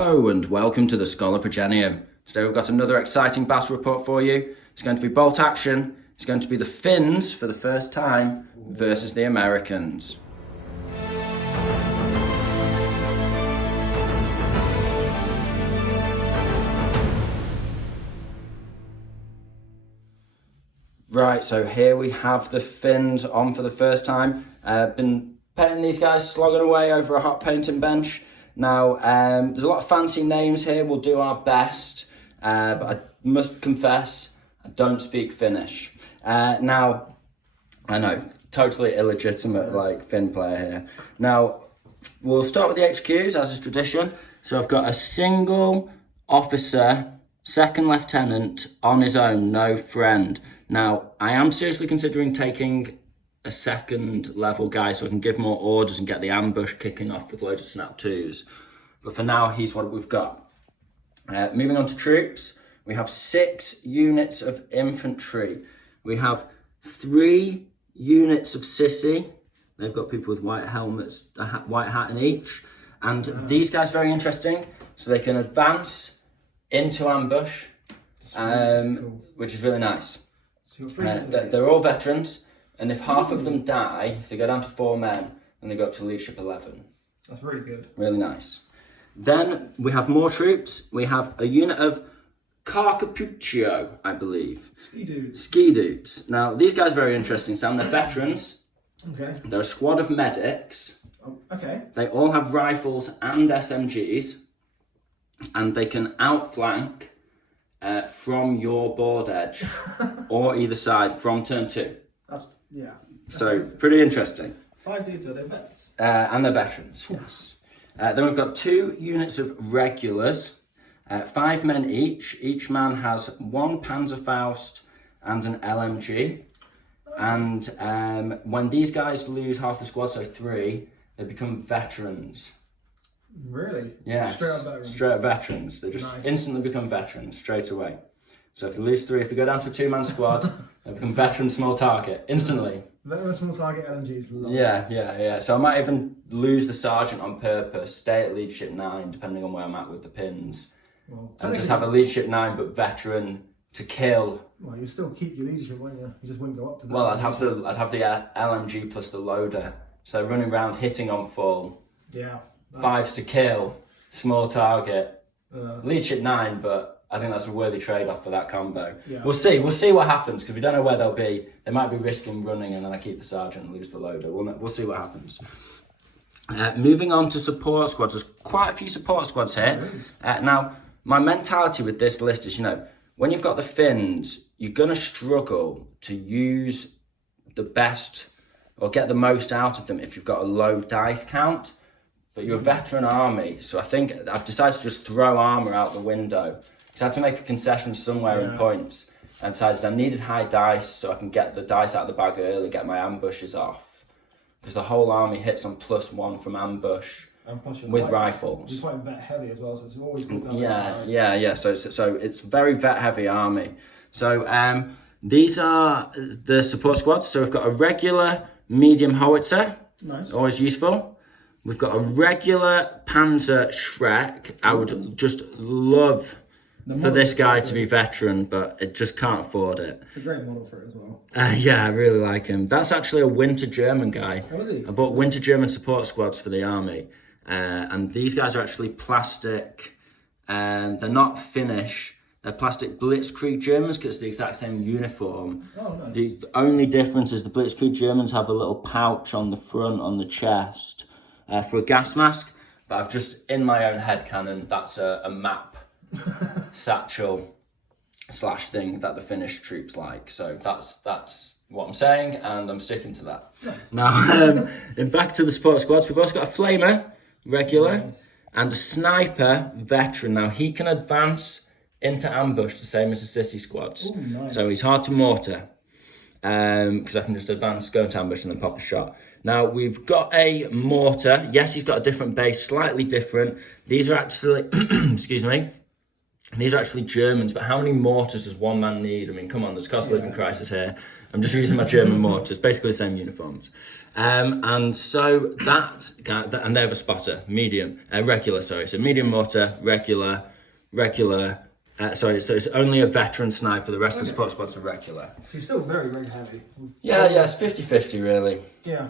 Hello and welcome to the Scholar Progenium. Today we've got another exciting battle report for you. It's going to be bolt action. It's going to be the Finns for the first time versus the Americans. Right, so here we have the Finns on for the first time. Been painting these guys, slogging away over a hot painting bench. Now, there's a lot of fancy names here. We'll do our best, but I must confess, I don't speak Finnish. Now, I know, totally illegitimate Finn player here. Now, we'll start with the HQs as is tradition. So I've got a single officer, second lieutenant on his own, no friend. Now, I am seriously considering taking a second level guy so I can give more orders and get the ambush kicking off with loads of snap twos. But for now, he's what we've got. Moving on to troops, we have 6 units of infantry. We have 3 units of sissy. They've got people with white helmets, a white hat in each. And these guys are very interesting. So they can advance into ambush, cool. Which is really nice. They're all veterans, and if half of them die, if they go down to 4 men, then they go up to leadership 11. That's really good. Really nice. Then we have more troops. We have a unit of Carcapuccio, I believe. Ski dudes. Ski dudes. Now, these guys are very interesting, Sam. They're veterans. Okay. They're a squad of medics. Oh, okay. They all have rifles and SMGs, and they can outflank from your board edge or either side from turn 2. Yeah. So pretty interesting. 5 dudes, are they vets? And they're veterans, yes. Then we've got 2 units of regulars, 5 men each. Each man has 1 Panzerfaust and an LMG. And when these guys lose half the squad, so 3, they become veterans. Really? Yeah. Straight up veterans? Straight up veterans. They just instantly become veterans straight away. So if they lose 3, if they go down to a 2-man squad, they become veteran small target instantly. Veteran small target LMGs. Yeah. So I might even lose the sergeant on purpose, stay at leadership 9, depending on where I'm at with the pins, and just have a leadership 9 but veteran to kill. Well, you still keep your leadership, won't you? You just wouldn't go up to that. Well, I'd have the LMG plus the loader, so running around hitting on full. Yeah. 5s to kill, small target, leadership 9, but I think that's a worthy trade-off for that combo. Yeah. We'll see what happens, because we don't know where they'll be. They might be risking running and then I keep the sergeant and lose the loader. We'll see what happens. Moving on to support squads. There's quite a few support squads here. Now, my mentality with this list is, when you've got the Finns, you're going to struggle to use the best or get the most out of them if you've got a low dice count. But you're a veteran army, so I think I've decided to just throw armour out the window. So I had to make a concession somewhere in points, and decided I needed high dice so I can get the dice out of the bag early, get my ambushes off. Because the whole army hits on +1 from ambush with rifles. You're quite vet heavy as well, so it's always good to have Yeah. So it's very vet heavy army. So these are the support squads. So we've got a regular medium howitzer, nice, always useful. We've got a regular Panzer Shrek. I would just love for this guy to be veteran, but it just can't afford it. It's a great model for it as well. Yeah, I really like him. That's actually a Winter German guy. Oh, is he? I bought Winter German support squads for the army. And these guys are actually plastic. They're not Finnish. They're plastic Blitzkrieg Germans because it's the exact same uniform. Oh, nice. The only difference is the Blitzkrieg Germans have a little pouch on the front, on the chest, for a gas mask. But I've just, in my own headcanon, that's a map satchel / thing that the Finnish troops like. So that's what I'm saying, and I'm sticking to that. Nice. Now, back to the support squads, we've also got a flamer, regular, and a sniper, veteran. Now, he can advance into ambush the same as the sissy squads. Ooh, nice. So he's hard to mortar, because I can just advance, go into ambush, and then pop a shot. Now, we've got a mortar. Yes, he's got a different base, slightly different. These are actually, excuse me, These are actually Germans, but how many mortars does one man need? I mean, come on, there's a cost of living crisis here. I'm just using my German mortars, basically the same uniforms. And so that, and they have a spotter, medium, regular, sorry. So medium mortar, regular. So it's only a veteran sniper, the rest of the support squads are regular. So he's still very, very heavy. Yeah, it's 50-50 really. Yeah.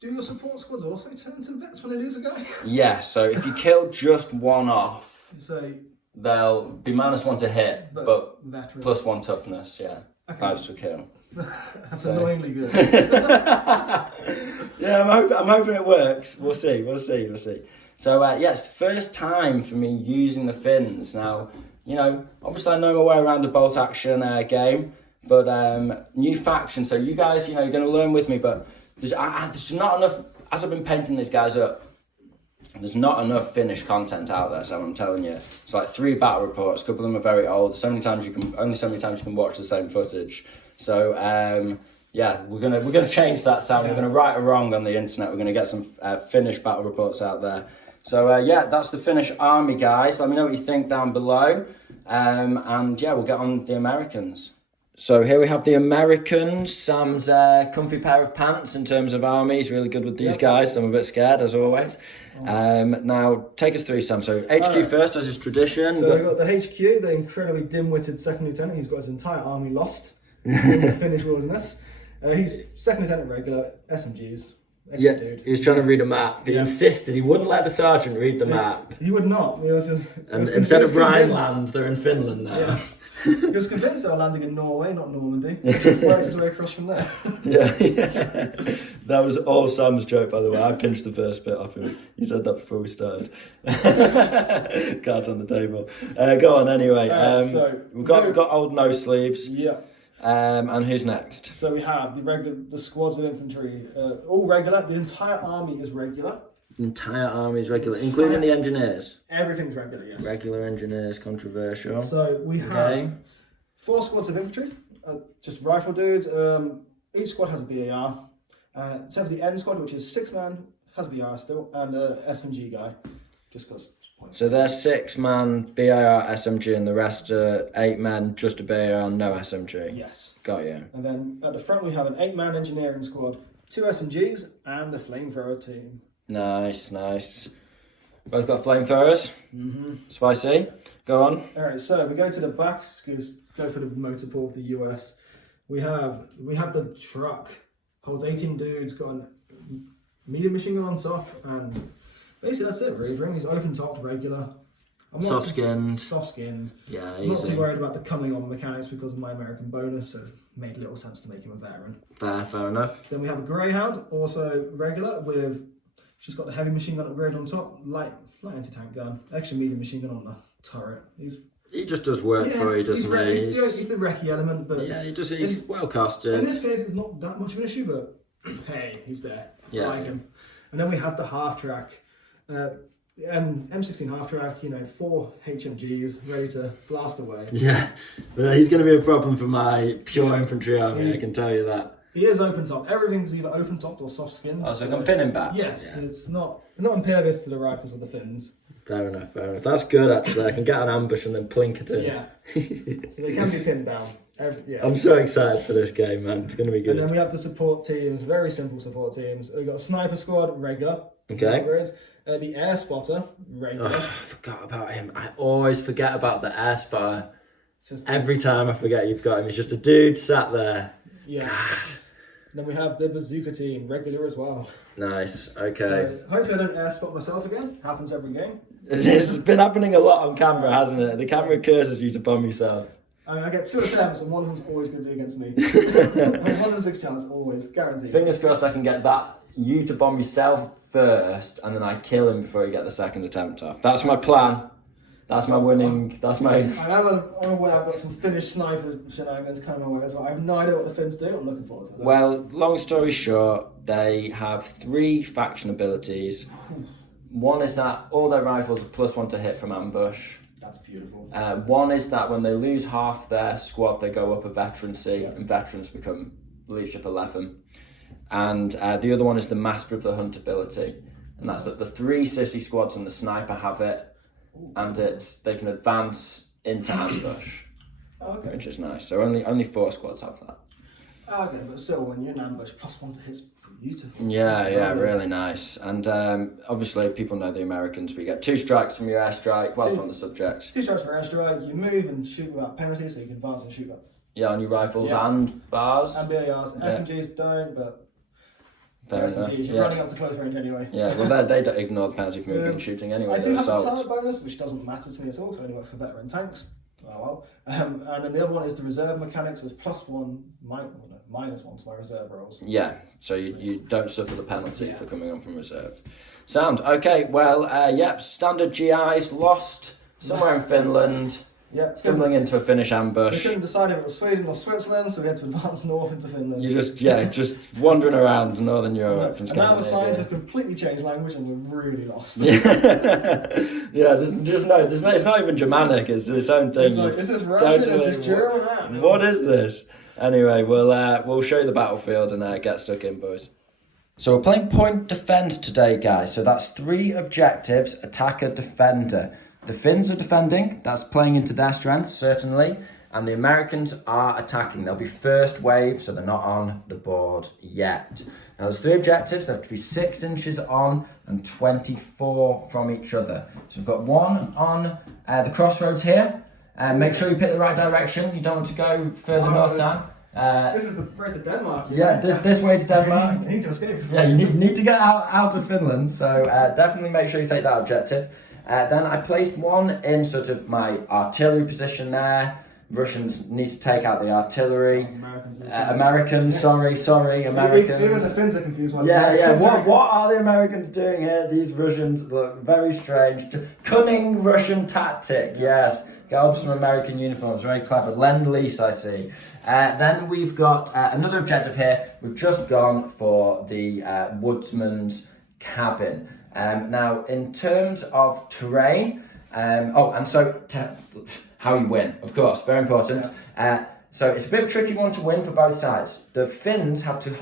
Do your support squads also turn into vets when they lose a guy? Yeah, so if you kill just one off, So they'll be -1 to hit, but veteran. +1 toughness, yeah. Okay. 5 to kill. That's annoyingly good. Yeah, I'm hoping it works. We'll see. So it's the first time for me using the fins. Now, obviously I know my way around the bolt action game, but new faction. So you guys, you're going to learn with me, but there's not enough, as I've been painting these guys up, there's not enough finished content out there, so I'm telling you. It's like 3 battle reports, a couple of them are very old, only so many times you can watch the same footage. So we're gonna change that, Sam. We're gonna right a wrong on the internet. We're gonna get some finished battle reports out there. So that's the Finnish army, guys. Let me know what you think down below. We'll get on the Americans. So here we have the Americans. Sam's comfy pair of pants in terms of army. He's really good with these guys. So I'm a bit scared, as always. Now, take us through, Sam. So HQ first, as is tradition. So we've got the HQ, the incredibly dim-witted second lieutenant. He's got his entire army lost in the Finnish wilderness. He's second lieutenant regular, SMGs. Yeah, dude. he was trying to read a map. He insisted he wouldn't let the sergeant read the map. He would not. And instead of Rhineland, they're in Finland now. Yeah. He was convinced they were landing in Norway, not Normandy. He just worked his way across from there. Yeah. That was all Sam's joke, by the way. I pinched the first bit off him. He said that before we started. Cards on the table. Go on, anyway. So we've got old nose sleeves. Yeah. And who's next? So we have the squads of infantry, all regular. The entire army is regular. The entire army is regular, including the engineers. Everything's regular, yes. Regular engineers, controversial. So we have 4 squads of infantry, just rifle dudes. Each squad has a BAR. Except for the N squad, which is 6 man, has BAR still, and a SMG guy, just because. So they're 6-man BAR SMG, and the rest are 8 men, just a BAR, no SMG. Yes. Got you. And then at the front we have an 8-man engineering squad, 2 SMGs, and a flamethrower team. Nice. Both got flamethrowers. Spicy. Go on. All right, so we go to the back. Go for the motor pool of the US. We have the truck. Holds 18 dudes. Got a medium machine gun on top, and basically that's it. Really, he's open topped, regular. Soft skinned. Yeah, easy. I'm not too worried about the coming on mechanics because of my American bonus, so it made little sense to make him a veteran. Fair enough. Then we have a Greyhound, also regular with. She's got the heavy machine gun upgrade on top, light anti-tank gun, extra medium machine gun on the turret. He just does work for you, doesn't he? He's the recce element, but yeah, he's well casted. In this case, it's not that much of an issue, but hey, he's there. Yeah. I like him. And then we have the half track, M16 half track. 4 HMGs ready to blast away. Yeah, well, he's going to be a problem for my pure infantry army. I can tell you that. He is open top. Everything's either open topped or soft skinned. Oh, so I can pin him back. Yes, yeah. It's not impervious to the rifles of the Finns. Fair enough. That's good, actually. I can get an ambush and then plink it in. Yeah. So they can be pinned down. I'm so excited for this game, man. It's going to be good. And then we have the support teams, very simple support teams. We've got a sniper squad, regular. Okay. The air spotter, regular. Oh, I forgot about him. I always forget about the air spotter. Every time I forget you've got him. He's just a dude sat there. Yeah. Then we have the bazooka team, regular as well. Nice, okay. So hopefully I don't air spot myself again. Happens every game. It's been happening a lot on camera, hasn't it? The camera curses you to bomb yourself. I get 2 attempts and one of them's always going to be against me. 1 in 6 chance, always, guaranteed. Fingers crossed I can get you to bomb yourself first, and then I kill him before you get the second attempt off. That's my plan. That's my winning. That's my. I'm aware I've got some Finnish sniper shenanigans coming my way as well. I have no idea what the Finns do. I'm looking forward to that. Well, long story short, they have 3 faction abilities. One is that all their rifles are +1 to hit from ambush. That's beautiful. One is that when they lose half their squad, they go up a veterancy, and veterans become leadership 11. And the other one is the Master of the Hunt ability, and that's that the 3 sissy squads and the sniper have it. and they can advance into ambush, Okay. which is nice. So only 4 squads have that. Okay, but still, when you're in ambush, +1 to hit's beautiful. Yeah, really nice. And obviously, people know the Americans. We get 2 strikes from your airstrike. Whilst we're on the subject, 2 strikes for airstrike. You move and shoot without penalty, so you can advance and shoot up. yeah, on your rifles Yeah. and bars. And BARs. SMGs don't, but Fair enough. SMGs, you're Yeah. running up to close range anyway. Yeah, well, they don't ignore the penalty for moving and shooting anyway. I do They're have a assault. target bonus, which doesn't matter to me at all, because it only works for veteran tanks. Oh well. And then the other one is the reserve mechanics, was +1, -1 to my reserve rolls. Yeah, so you don't suffer the penalty for coming on from reserve. Sound. Okay, well, yep, standard GIs lost somewhere in Finland, Yeah. stumbling into a Finnish We ambush. couldn't decide if it was Sweden or Switzerland, so we had to advance north into Finland. You're just wandering around Northern Europe and And now the signs Scandinavia. have completely changed language and we're really lost. Yeah, it's not even Germanic, it's its own thing. It's like, is this Russian? Is this German? I don't know. What is this? Anyway, we'll show you the battlefield and get stuck in, boys. So we're playing point defense today, guys. So that's 3 objectives, attacker, defender. The Finns are defending, that's playing into their strengths, certainly. And the Americans are attacking. They'll be first wave, so they're not on the board yet. Now there's 3 objectives, they have to be 6 inches on and 24 from each other. So we've got 1 on the crossroads here. Make sure you pick the right direction. You don't want to go further north, Sam. This is the way to Denmark. Yeah, this way to Denmark. I need to escape. Yeah, you need to get out of Finland, so definitely make sure you take that objective. Then I placed 1 in sort of my artillery position there. Russians need to take out the artillery. Americans, sorry, Americans. Even the Finns are confused. Yeah. What are the Americans doing here? These Russians look very strange. Cunning Russian tactic, yes. Get up some American uniforms, very clever. Lend-Lease, I see. Then we've got another objective here. We've just gone for the woodsman's cabin. Now, in terms of terrain, how you win, of course, very important. So it's a bit of a tricky one to win for both sides. The Finns have to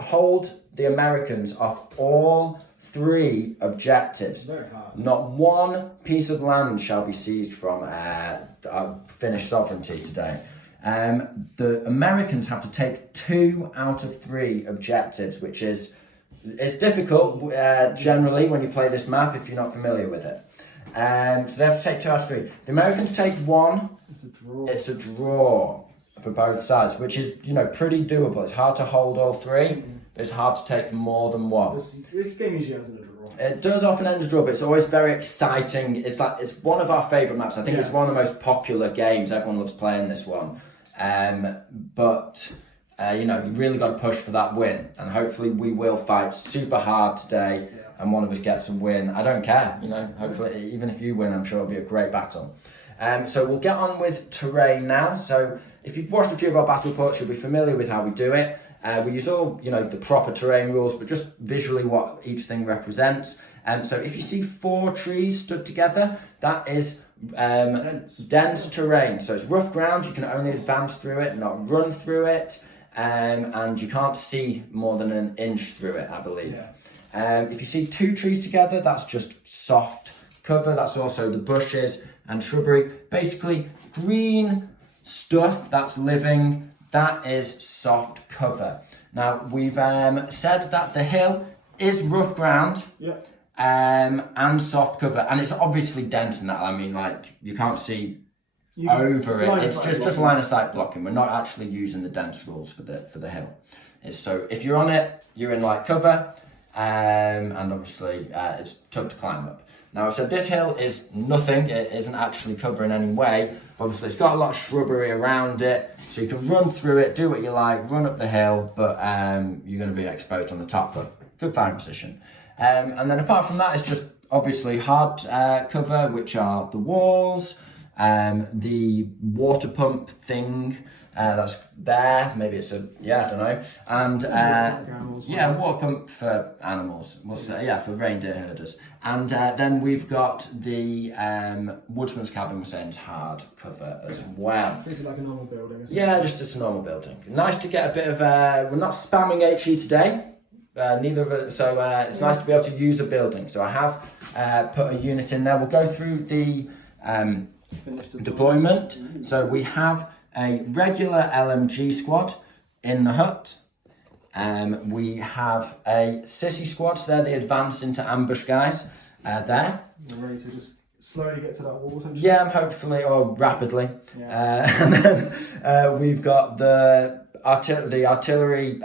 hold the Americans off all 3 objectives. Very hard. Not 1 piece of land shall be seized from Finnish sovereignty today. The Americans have to take 2 out of 3 objectives, which is it's difficult generally when you play this map if you're not familiar with it. So they have to take 2 out of 3. The Americans take 1. It's a draw. It's a draw for both sides, which is pretty doable. It's hard to hold all 3, but it's hard to take more than 1. This game usually ends in a draw. It does often end as a draw, but it's always very exciting. It's one of our favourite maps. I think it's one of the most popular games. Everyone loves playing this one. You really got to push for that win, and hopefully we will fight super hard today, and one of us gets a win. I don't care, hopefully, even if you win, I'm sure it'll be a great battle. So we'll get on with terrain now. So if you've watched a few of our battle reports, you'll be familiar with how we do it. We use all, the proper terrain rules, but just visually what each thing represents. So if you see 4 trees stood together, that is dense terrain. So it's rough ground, you can only advance through it, not run through it. And you can't see more than an inch through it, I believe. If you see 2 trees together, that's just soft cover. That's also the bushes and shrubbery. Basically, green stuff that's living, that is soft cover. Now, we've said that the hill is rough ground and soft cover. And it's obviously dense in that. I mean, you can't see over it. It's just line of sight blocking. We're not actually using the dense rules for the hill. So if you're on it, you're in light cover, and obviously it's tough to climb up. Now I said this hill is nothing. It isn't actually cover in any way. Obviously it's got a lot of shrubbery around it, so you can run through it, do what you like, run up the hill, but you're going to be exposed on the top. But good firing position. And then apart from that, it's just obviously hard cover, which are the walls. The water pump thing that's there, maybe it's I don't know, and water pump for animals, for reindeer herders, and then we've got the woodsman's cabin. We're saying it's hard cover as well. Treated like a normal building, isn't it? Yeah, just a normal building. Nice to get a bit of we're not spamming HE today. Neither of us. So it's nice to be able to use a building. So I have put a unit in there. We'll go through the deployment. So we have a regular LMG squad in the hut. We have a sissy squad. So they're the advance into ambush guys. There. You're ready to just slowly get to that wall. Yeah, hopefully or rapidly. Yeah. And then we've got the artillery.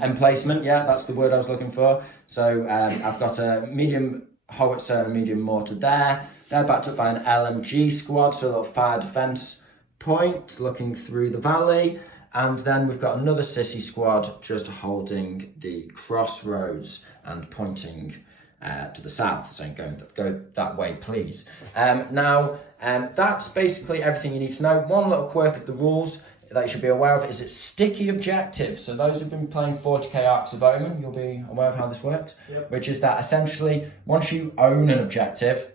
Emplacement, yeah, that's the word I was looking for. So I've got a medium howitzer and a medium mortar there. They're backed up by an LMG squad, so a little fire defence point looking through the valley. And then we've got another sissy squad just holding the crossroads and pointing to the south, saying go that way, please. Now, that's basically everything you need to know. One little quirk of the rules that you should be aware of is it's sticky objectives. So those who've been playing 40k Arcs of Omen, you'll be aware of how this works. Yep. Which is that essentially once you own an objective,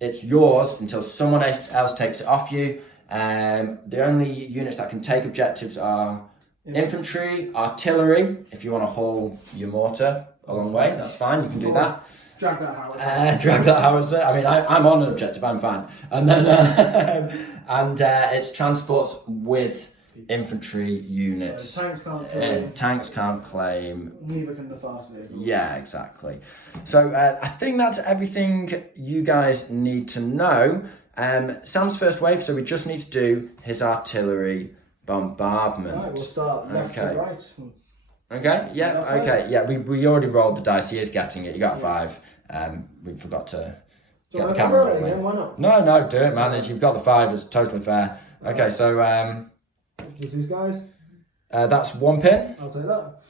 it's yours until someone else takes it off you. The only units that can take objectives are infantry, artillery. If you want to haul your mortar a long way, that's fine, you can do that. Drag that howitzer. Drag that howitzer. I mean, I'm on an objective, I'm fine. And then it's transports with infantry units. So tanks can't claim. Tanks can't claim. Neither can the fast vehicles. Yeah, exactly. So I think that's everything you guys need to know. Sam's first wave, so we just need to do his artillery bombardment. Right, we'll start left to right. Okay, yeah, okay, yeah, we already rolled the dice, he is getting it, you got a 5. We forgot to get the camera rolling. Again? Why not? No, do it, man, you've got the 5, it's totally fair. Okay, so These guys? that's 1 pin. I'll take that.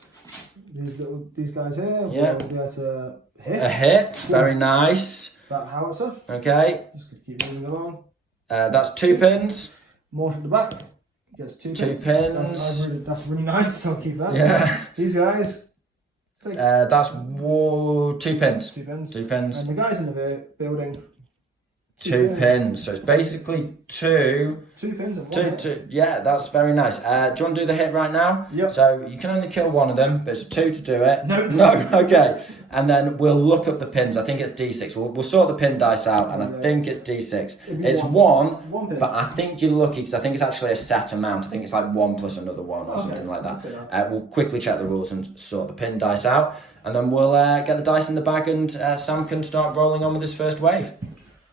These guys here. Yeah. We'll be able to hit. A hit. Very nice. That howitzer. Okay. Just keep moving along. That's 2 pins. Mortar at the back. Gets 2 pins. 2 pins. That's really nice. I'll keep that. Yeah. These guys. That's 2 pins. 2 pins. 2 pins. And the guys in the building. 2 pins. So it's basically 2 pins and 1 hit. Yeah, that's very nice. Do you want to do the hit right now? Yep. So you can only kill one of them, but it's 2 to do it. No. Okay. And then we'll look up the pins. I think it's D6. We'll sort the pin dice out, and I think it's D6. It's 1 pin. but I think you're lucky because I think it's actually a set amount. I think it's like 1 plus another 1 or something like that. We'll quickly check the rules and sort the pin dice out, and then we'll get the dice in the bag, and Sam can start rolling on with his first wave.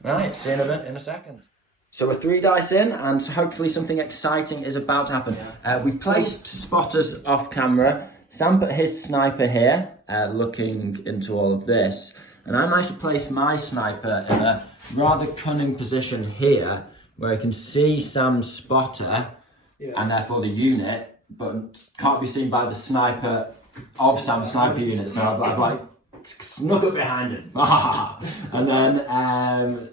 Right, see you in a second. So we're 3 dice in, and hopefully something exciting is about to happen. We've placed spotters off camera. Sam put his sniper here, looking into all of this. And I managed to place my sniper in a rather cunning position here, where I can see Sam's spotter, and therefore the unit, but can't be seen by the sniper of Sam's sniper unit. So I've like snuck up behind him. And then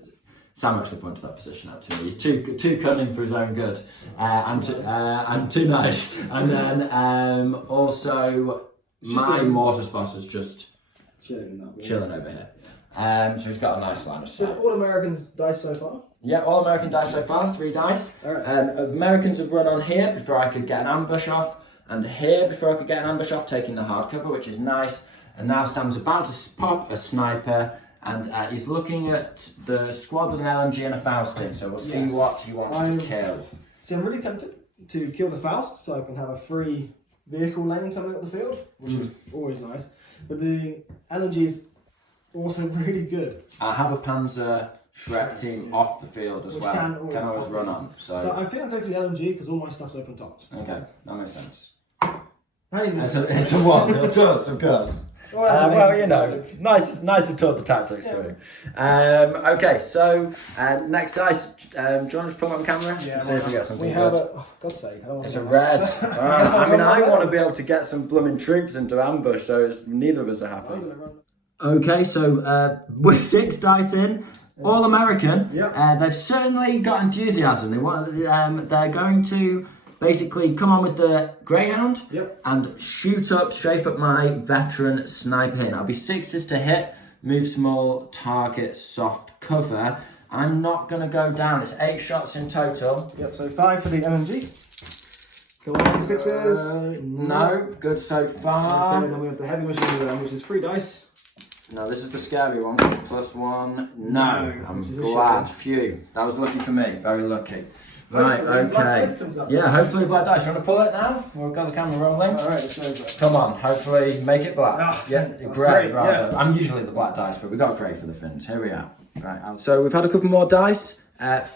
Sam actually pointed that position out to me. He's too cunning for his own good, and too nice. And then also my mortar spotter's just chilling over here. So he's got a nice line of sight. So all Americans dice so far? Yeah, all American dice so far, 3 dice. Alright. Americans have run on here before I could get an ambush off, and here before I could get an ambush off, taking the hard cover, which is nice. And now Sam's about to pop a sniper, and he's looking at the squad with an LMG and a Faustin, so we'll see what he wants to kill. See, I'm really tempted to kill the Faust so I can have a free vehicle lane coming up the field, which is always nice. But the LMG is also really good. I have a Panzer Shrek team off the field as well. Can always run on. So I think I'll go for the LMG because all my stuff's open topped. Okay, that makes sense. It's a 1, of course. Well, you know, nice to talk the tactics through. Okay, so next dice. Do you want to just pull up on camera? Yeah, see if we get something we good. have for God's sake, I don't want It's to a get red. lost. I mean, I want to be able to get some blooming troops into ambush, so neither of us are happy. Okay, so we're 6 dice in, all American. Yep. They've certainly got enthusiasm. They're going to basically come on with the Greyhound and strafe up my veteran sniper. I'll be 6s to hit, move small, target soft cover. I'm not going to go down. It's 8 shots in total. Yep, so 5 for the LMG. Come on, sixes. No, good so far. Okay, then we have the heavy machine gun, which is 3 dice. No, this is the scary one. +1. No, I'm which is a glad. shame. Phew, that was lucky for me. Very lucky. Hopefully Right, black okay. dice comes up Yeah, next. hopefully black dice. You want to pull it now? We've got the camera rolling. Alright, let's go for it. Come on, hopefully make it black. Ah, Yeah, that's grey great, rather. yeah. I'm usually the black dice, but we got grey for the Finns. Here we are. Right. So we've had a couple more dice.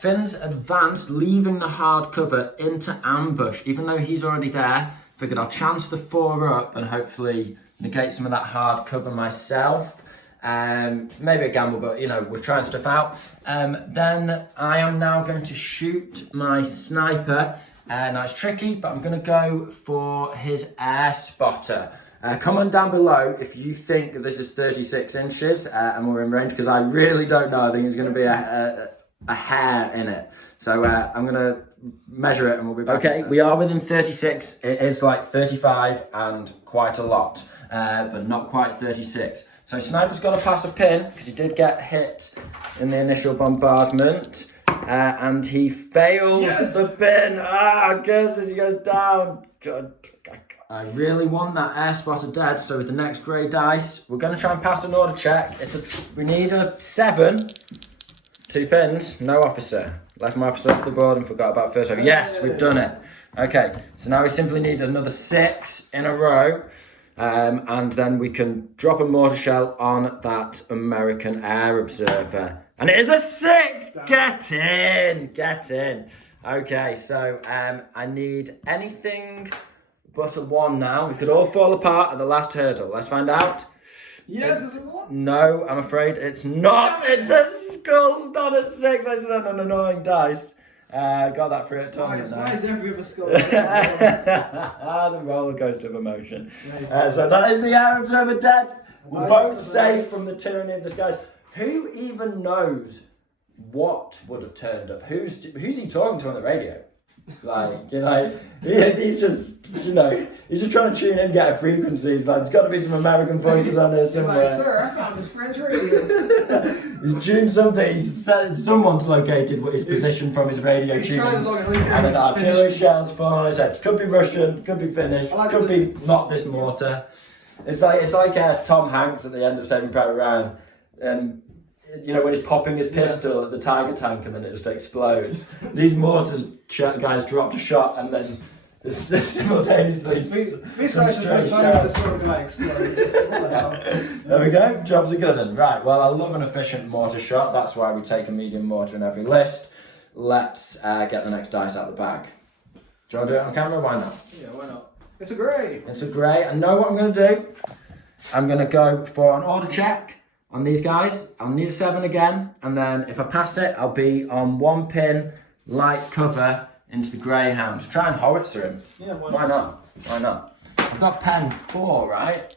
Finns advanced, leaving the hard cover into ambush. Even though he's already there, figured I'll chance the 4 up and hopefully negate some of that hard cover myself. Maybe a gamble, but you know, we're trying stuff out. Then I am now going to shoot my sniper. Now it's tricky, but I'm going to go for his air spotter. Comment down below if you think that this is 36 inches and we're in range, because I really don't know. I think it's going to be a hair in it. So I'm going to measure it and we'll be back. Okay, we are within 36. It is like 35 and quite a lot, but not quite 36. So Sniper's got to pass a pin because he did get hit in the initial bombardment. And he fails the pin. I guess as he goes down. God. I really want that air spotter dead, so with the next grey dice, we're going to try and pass an order check. We need a 7. 2 pins, no officer. Left my officer off the board and forgot about first over. Yes, we've done it. Okay, so now we simply need another 6 in a row. And then we can drop a mortar shell on that American air observer. And it is a 6! Get in! Get in. Okay, so I need anything but a 1 now. We could all fall apart at the last hurdle. Let's find out. Yes, it's a 1. No, I'm afraid it's not. It's a skull, not a 6. I said an annoying dice. Got that through at Thomas. Why is every other skull? The roller coaster of emotion. So that is the air observer dead. We're both safe from the tyranny of the skies. Who even knows what would have turned up? Who's he talking to on the radio? Like, you know, he's just, you know, he's just trying to tune in, get a frequency. He's like, there's got to be some American voices on there somewhere. He's like, sir, I found this French radio. He's tuned something. He's said someone's located his position from his radio tunes, and an artillery shell's fallen on his head. Could be Russian, could be Finnish, could be not this mortar. It's like Tom Hanks at the end of Saving Private Ryan, and you know when he's popping his pistol at the Tiger tank and then it just explodes. These mortars guys dropped a shot and then simultaneously. These guys just like trying to sort of like explode. There we go. Job's a good one. Right. Well, I love an efficient mortar shot. That's why we take a medium mortar in every list. Let's get the next dice out of the bag. Do you want to do it on camera? Why not? Yeah, why not? It's a grey. It's a grey. I know what I'm going to do. I'm going to go for an order check on these guys. I'll need a 7 again, and then if I pass it, I'll be on 1 pin, light cover into the Greyhound. Try and howitzer him. Yeah, why not? Why not? I've got pen 4, right?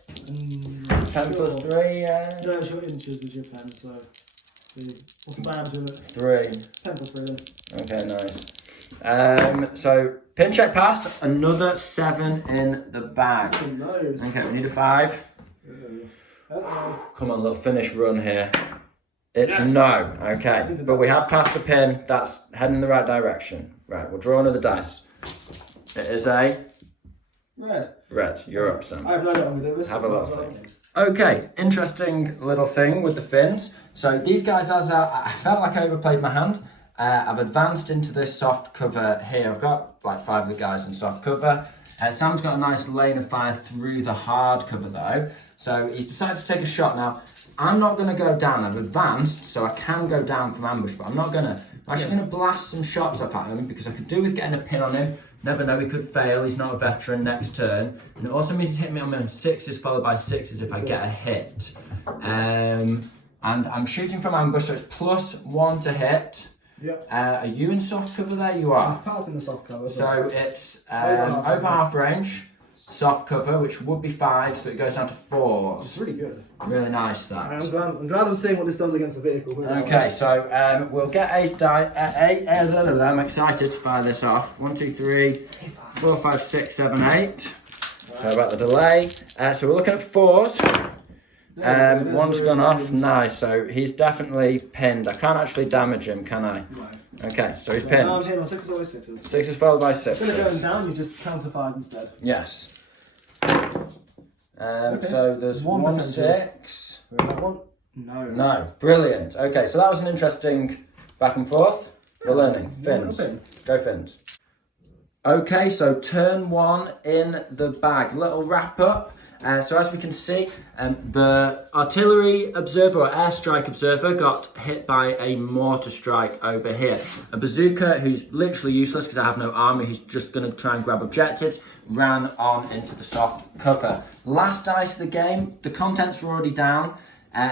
Pen plus 3, yeah. No, it's your inches with your pen, so what's the diameter of it? 3. Pen plus 3 then. Okay, nice. So pin check passed. Another 7 in the bag. Nice. Okay, we need a 5. Come on, little finish run here. It's no. Okay, but we have passed a pin. That's heading in the right direction. Right, we'll draw another dice. It is a red. Red. You're up, Sam. I have no idea what I'm going to do this. Have a little think. Okay, interesting little thing with the Finns. So these guys, as I felt like I overplayed my hand. I've advanced into this soft cover here. I've got like 5 of the guys in soft cover. Sam's got a nice lane of fire through the hard cover though. So he's decided to take a shot now. I'm not going to go down. I've advanced, so I can go down from ambush, but I'm not going to. I'm actually going to blast some shots up at him because I could do with getting a pin on him. Never know, he could fail. He's not a veteran next turn. And it also means he's hitting me on my own 6s followed by 6s if I get a hit. And I'm shooting from ambush, so it's +1 to hit. Yep. Are you in soft cover there? You are. He's part in the soft cover. So it's over half range. Soft cover, which would be 5s, but it goes down to 4s. It's really good. Really nice, that. I'm glad I'm seeing what this does against the vehicle. Okay, so we'll get ace die. I'm excited to fire this off. 1, 2, 3, 4, 5, 6, 7, 8. Sorry about the delay. So we're looking at 4s. One's gone off. Nice. So he's definitely pinned. I can't actually damage him, can I? Okay, so he's So pinned. now I'm hitting on sixes, always sixes. Sixes followed by Instead of going sixes. down, you just counter 5 instead. Yes. Okay. So there's One one potential. 6. That one? No. No, brilliant. Okay, so that was an interesting back and forth. We're learning. Fins. Go Fins. Okay, so turn 1 in the bag. Little wrap up. So as we can see, the artillery observer or airstrike observer got hit by a mortar strike over here. A bazooka, who's literally useless because I have no armor, who's just going to try and grab objectives, ran on into the soft cover. Last dice of the game, the contents were already down.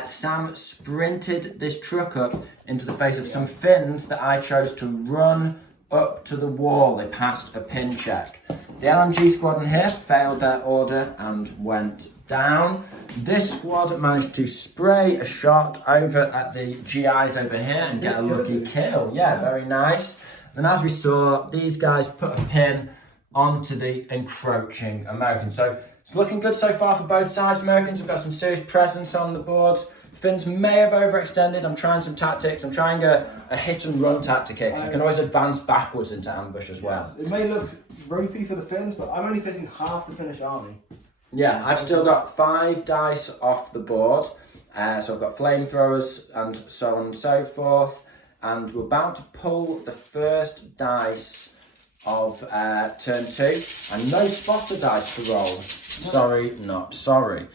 Sam sprinted this truck up into the face of some Finns that I chose to run up to the wall. They passed a pin check. The LMG squadron here failed their order and went down. This squad managed to spray a shot over at the GIs over here and get a lucky kill. Yeah, very nice. And as we saw, these guys put a pin onto the encroaching Americans. So it's looking good so far for both sides. Americans have got some serious presence on the board. Finns may have overextended. I'm trying some tactics. I'm trying a hit and run tactic here, because you can always advance backwards into ambush as well. It may look ropey for the Finns, but I'm only facing half the Finnish army. Yeah, I've still got 5 dice off the board. So I've got flamethrowers and so on and so forth. And we're about to pull the first dice of turn 2. And no spotter dice to roll. Sorry, not sorry.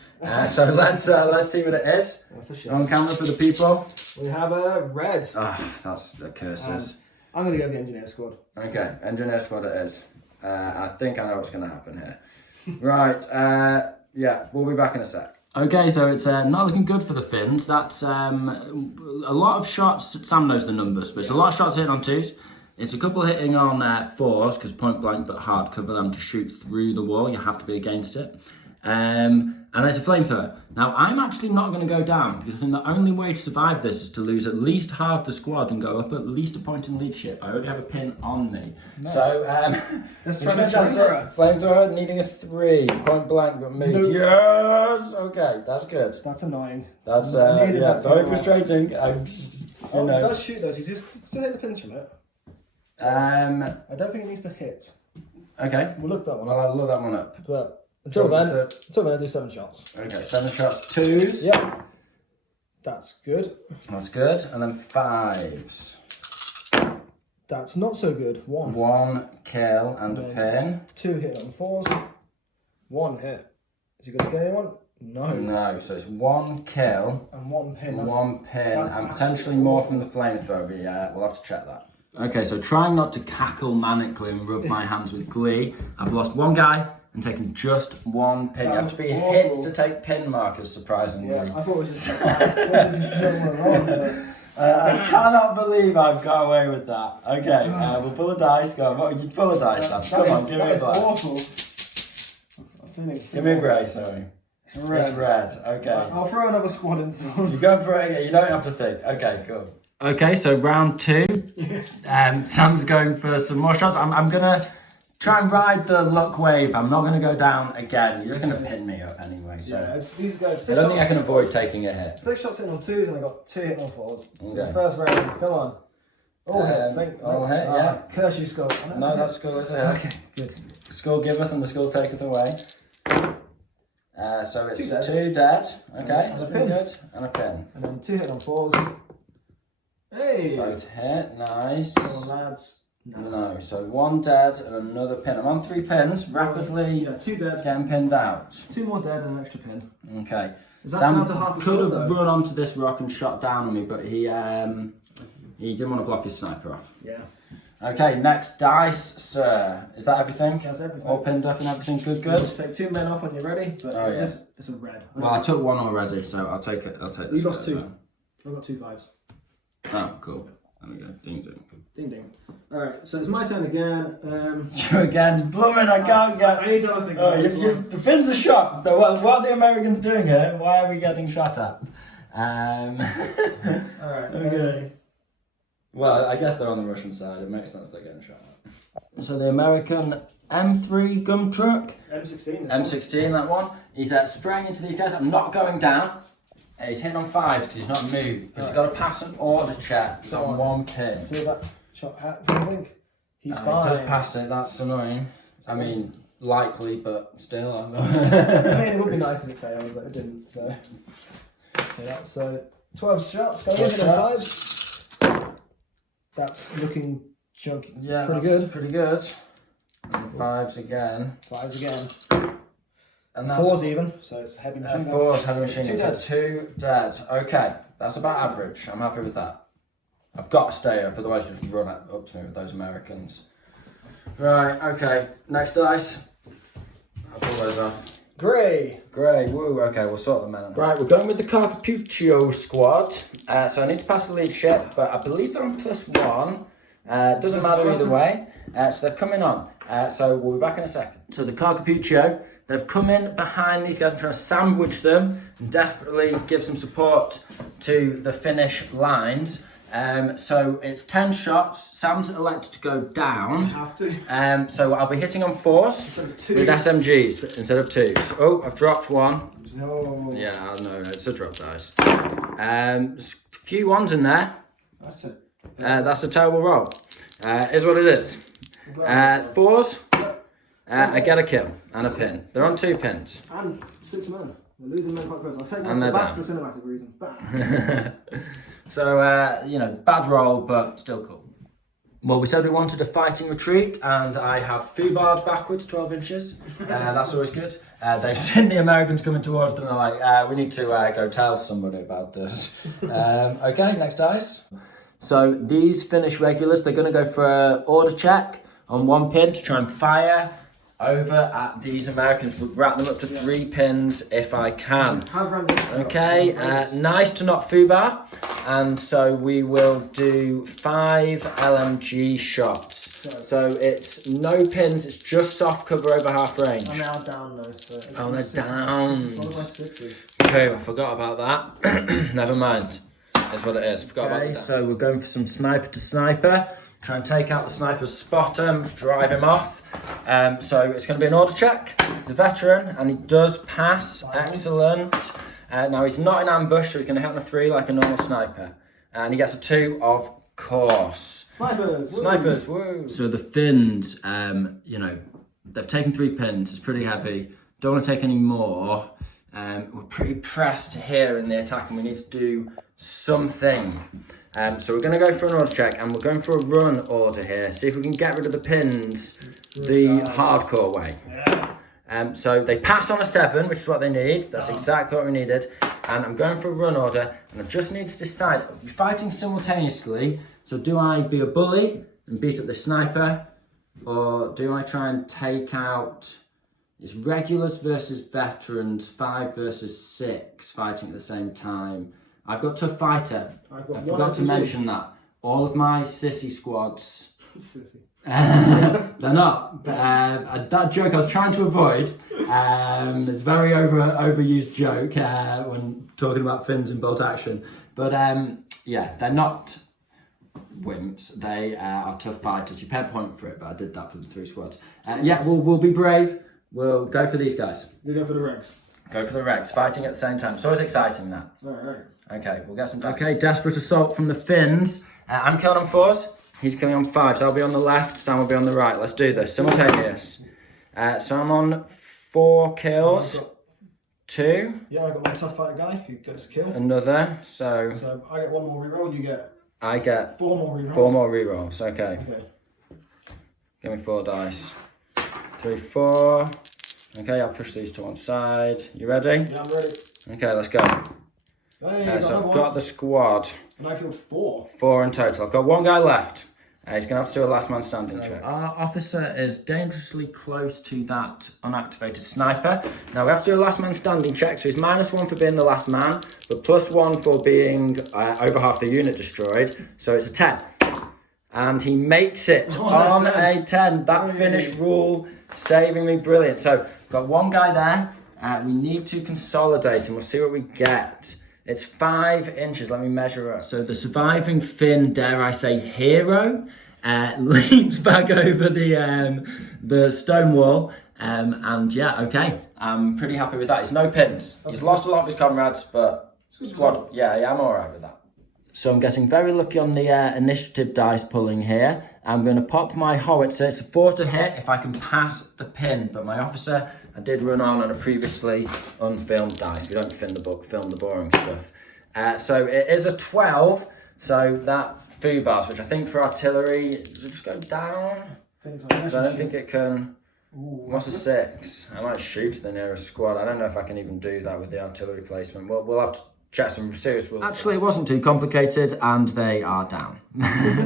So let's see what it is. That's a shame. On camera for the people. We have a red. Ah, that's the curses. I'm going to go with the engineer squad. Okay, engineer squad it is. I think I know what's going to happen here. Right, yeah, we'll be back in a sec. Okay, so it's not looking good for the Finns. That's a lot of shots. Sam knows the numbers, but it's a lot of shots hitting on 2s. It's a couple hitting on 4s, because point blank but hard cover them to shoot through the wall. You have to be against it. And there's a flamethrower. Now, I'm actually not going to go down, because I think the only way to survive this is to lose at least half the squad and go up at least a point in leadership. I already have a pin on me. Nice. So, let's try this flamethrower. Flamethrower needing a 3. Point blank but moved. No. Yes! Okay, that's good. That's annoying. That's, that very frustrating. It does shoot those. You just still hit the pins from it. I don't think it needs to hit. Okay. We'll look that one up. Well, I'll look that one up. But until then, I do 7 shots. Okay, 7 shots, 2s. Yep. That's good. That's good. And then 5s. That's not so good. 1. 1 kill and a pin. 2 hit on 4s. 1 hit. Is he going to kill anyone? No. No, so it's 1 kill. And 1 pin. 1 pin and potentially more from the flamethrower, but yeah, we'll have to check that. Okay, so trying not to cackle manically and rub my hands with glee, I've lost 1 guy and taken just 1 pin. You have to be hit to take pin markers, surprisingly. Yeah, I thought it was just wrong. I cannot believe I've got away with that. Okay, we'll pull a dice. Go on, what would you pull a dice, Sam? Come on, give me a glass. Awful. Give me a grey, sorry. It's red. It's red, okay. I'll throw another squad in soon. You're going for it, you don't have to think. Okay, cool. Okay, so round 2. Sam's going for some more shots. I'm gonna try and ride the luck wave. I'm not gonna go down again. You're gonna pin me up anyway. So yeah, it's these guys. I don't think I can avoid taking a hit. 6 shots hitting on 2s and I got 2 hitting on 4s. Okay. So first round, come on. All hit. All hit, yeah. Curse you, skull. No, that skull is a hit. Okay, good. The skull giveth and the skull taketh away. So it's 2 dead. 2 dead. Okay, And that's a pretty pin. good. And a pin. And then 2 hit on 4s. Hey! Both hit, nice. Come on, lads. No, so 1 dead and another pin. I'm on 3 pins, rapidly 2 dead. getting pinned out. 2 more dead and an extra pin. Okay. Is that Sam down to half a could squad, have though? run onto this rock and shot down on me, but he didn't want to block his sniper off. Yeah. Okay, next dice, sir. Is that everything? That's everything. All pinned up and everything good? Just take 2 men off when you're ready, but Oh, yeah. it's a red. Well, I took 1 already, so I'll take it. I'll take this. You lost one 2. as well. I've got 2 5s. Oh, cool. There we go. Ding ding. Ding ding. Alright, so it's my turn again. You again, blooming! I can't get. I need to have a think. Oh, about this one. the Finns are shot. What are the Americans doing here? Why are we getting shot at? Alright. Okay. Well, I guess they're on the Russian side. It makes sense they're getting shot at. So the American M3 gun truck. M16. M16, that one. He's spraying into these guys. I'm not going down. He's hitting on 5s because he's not moved. But he's got to pass an order check. He's on 1 pin. See that? shot hat, I think. He's He fine. does pass it, that's annoying. I mean, likely, but still. I mean, it would be nice if it failed, but it didn't. So, okay, that's 12 shots going in for the 5s. That's looking chunky. Yeah, pretty that's good. Pretty good. And 5s again. 5s again. And that's 4s even, so it's heavy machine gun. 4s heavy machine Two gun. dead. So 2 dead. Okay, that's about average. I'm happy with that. I've got to stay up, otherwise just run up to me with those Americans. Right, okay. Next dice. I'll pull those off. Grey. Grey, woo, okay, we'll sort them out. Right, we're going with the Carcapuccio squad. So I need to pass the leadership, but I believe they're on +1. Doesn't matter either way. So they're coming on. So we'll be back in a second. So the Carcapuccio, they've come in behind these guys and trying to sandwich them and desperately give some support to the Finnish lines. So it's 10 shots. Sam's elected to go down. You have to. So I'll be hitting on 4s with SMGs instead of 2s. Oh, I've dropped 1. No. Yeah, I know, it's a drop dice. There's a few 1s in there. That's it. That's a terrible roll. Is what it is. 4s, I get a kill and a pin. They're on 2 pins. And 6 men. We're losing men quite close. I'll take And one they're back down. for cinematic reason. Bam. So, you know, bad roll, but still cool. Well, we said we wanted a fighting retreat, and I have foobarred backwards 12 inches. That's always good. They've seen the Americans coming towards them, and they're like, we need to go tell somebody about this. Okay, next dice. So these Finnish regulars, they're going to go for an order check on 1 pin to try and fire over at these Americans. We'll wrap them up to 3 pins if I can. Okay, nice to not foobar. And so we will do 5 LMG shots. So it's no pins, it's just soft cover over half range. I'm now down though. So Oh, they're down. One of my 6s. Okay, I forgot about that. Never mind. That's what it is. Forgot about that. So we're going for some sniper to sniper. Try and take out the sniper, spot him, drive him off. So it's going to be an order check. He's a veteran and he does pass. Excellent. Now he's not in ambush, so he's going to hit on a 3 like a normal sniper. And he gets a 2, of course. Snipers! Woo. Snipers, woo! So the Finns, you know, they've taken 3 pins. It's pretty heavy. Don't want to take any more. We're pretty pressed here in the attack and we need to do something. So we're going to go for an order check and we're going for a run order here. See if we can get rid of the pins the hardcore way. So they pass on a 7, which is what they need. That's exactly what we needed. And I'm going for a run order and I just need to decide. We're fighting simultaneously. So do I be a bully and beat up the sniper? Or do I try and take out... It's regulars versus veterans, 5 versus 6, fighting at the same time. I've got tough fighter. I forgot to mention that. All of my sissy squads. Sissy. They're not. That joke I was trying to avoid. It's a very overused joke when talking about Finns in bolt action. But yeah, they're not wimps. They are tough fighters. You pay a point for it, but I did that for the 3 squads. Yeah, we'll be brave. We'll go for these guys. We go for the Regs. Go for the Regs, fighting at the same time. So it's exciting that. Right. Okay, we'll get some dice. Okay, desperate assault from the Finns. I'm killing on 4s. He's killing on 5s. So I'll be on the left, Sam will be on the right. Let's do this. Simultaneous. So I'm on 4 kills. 2. Yeah, I got one tough fighter guy who gets a kill. Another. So I get 1 more reroll. You get. I get 4 more rerolls. 4 more rerolls. Okay. Okay. Give me 4 dice. 3, 4. Okay, I'll push these to one side. You ready? Yeah, I'm ready. Okay, let's go. Hey, So I've got the squad. And I killed 4. 4 in total. I've got 1 guy left. He's going to have to do a last man standing check. Our officer is dangerously close to that unactivated sniper. Now we have to do a last man standing check. So he's -1 for being the last man, but +1 for being over half the unit destroyed. So it's a 10. And he makes it on a 10. That Finnish rule saving me, brilliant. So got 1 guy there. We need to consolidate and we'll see what we get. It's 5 inches. Let me measure it. So the surviving Finn, dare I say, hero, leaps back over the stone wall. And yeah, okay. I'm pretty happy with that. It's no pins. He's lost a lot of his comrades, but squad. Yeah, I'm all right with that. So I'm getting very lucky on the initiative dice pulling here. I'm going to pop my howitzer. It's a 4 to hit if I can pass the pin. But my officer, I did run on a previously unfilmed dice. You don't film the boring stuff. So it is a 12. So that foobar's, which I think for artillery, does it just go down? Things So I don't think it can. What's a 6? I might shoot the nearest squad. I don't know if I can even do that with the artillery placement. We'll have to check some serious rules. Actually, it wasn't too complicated, and they are down.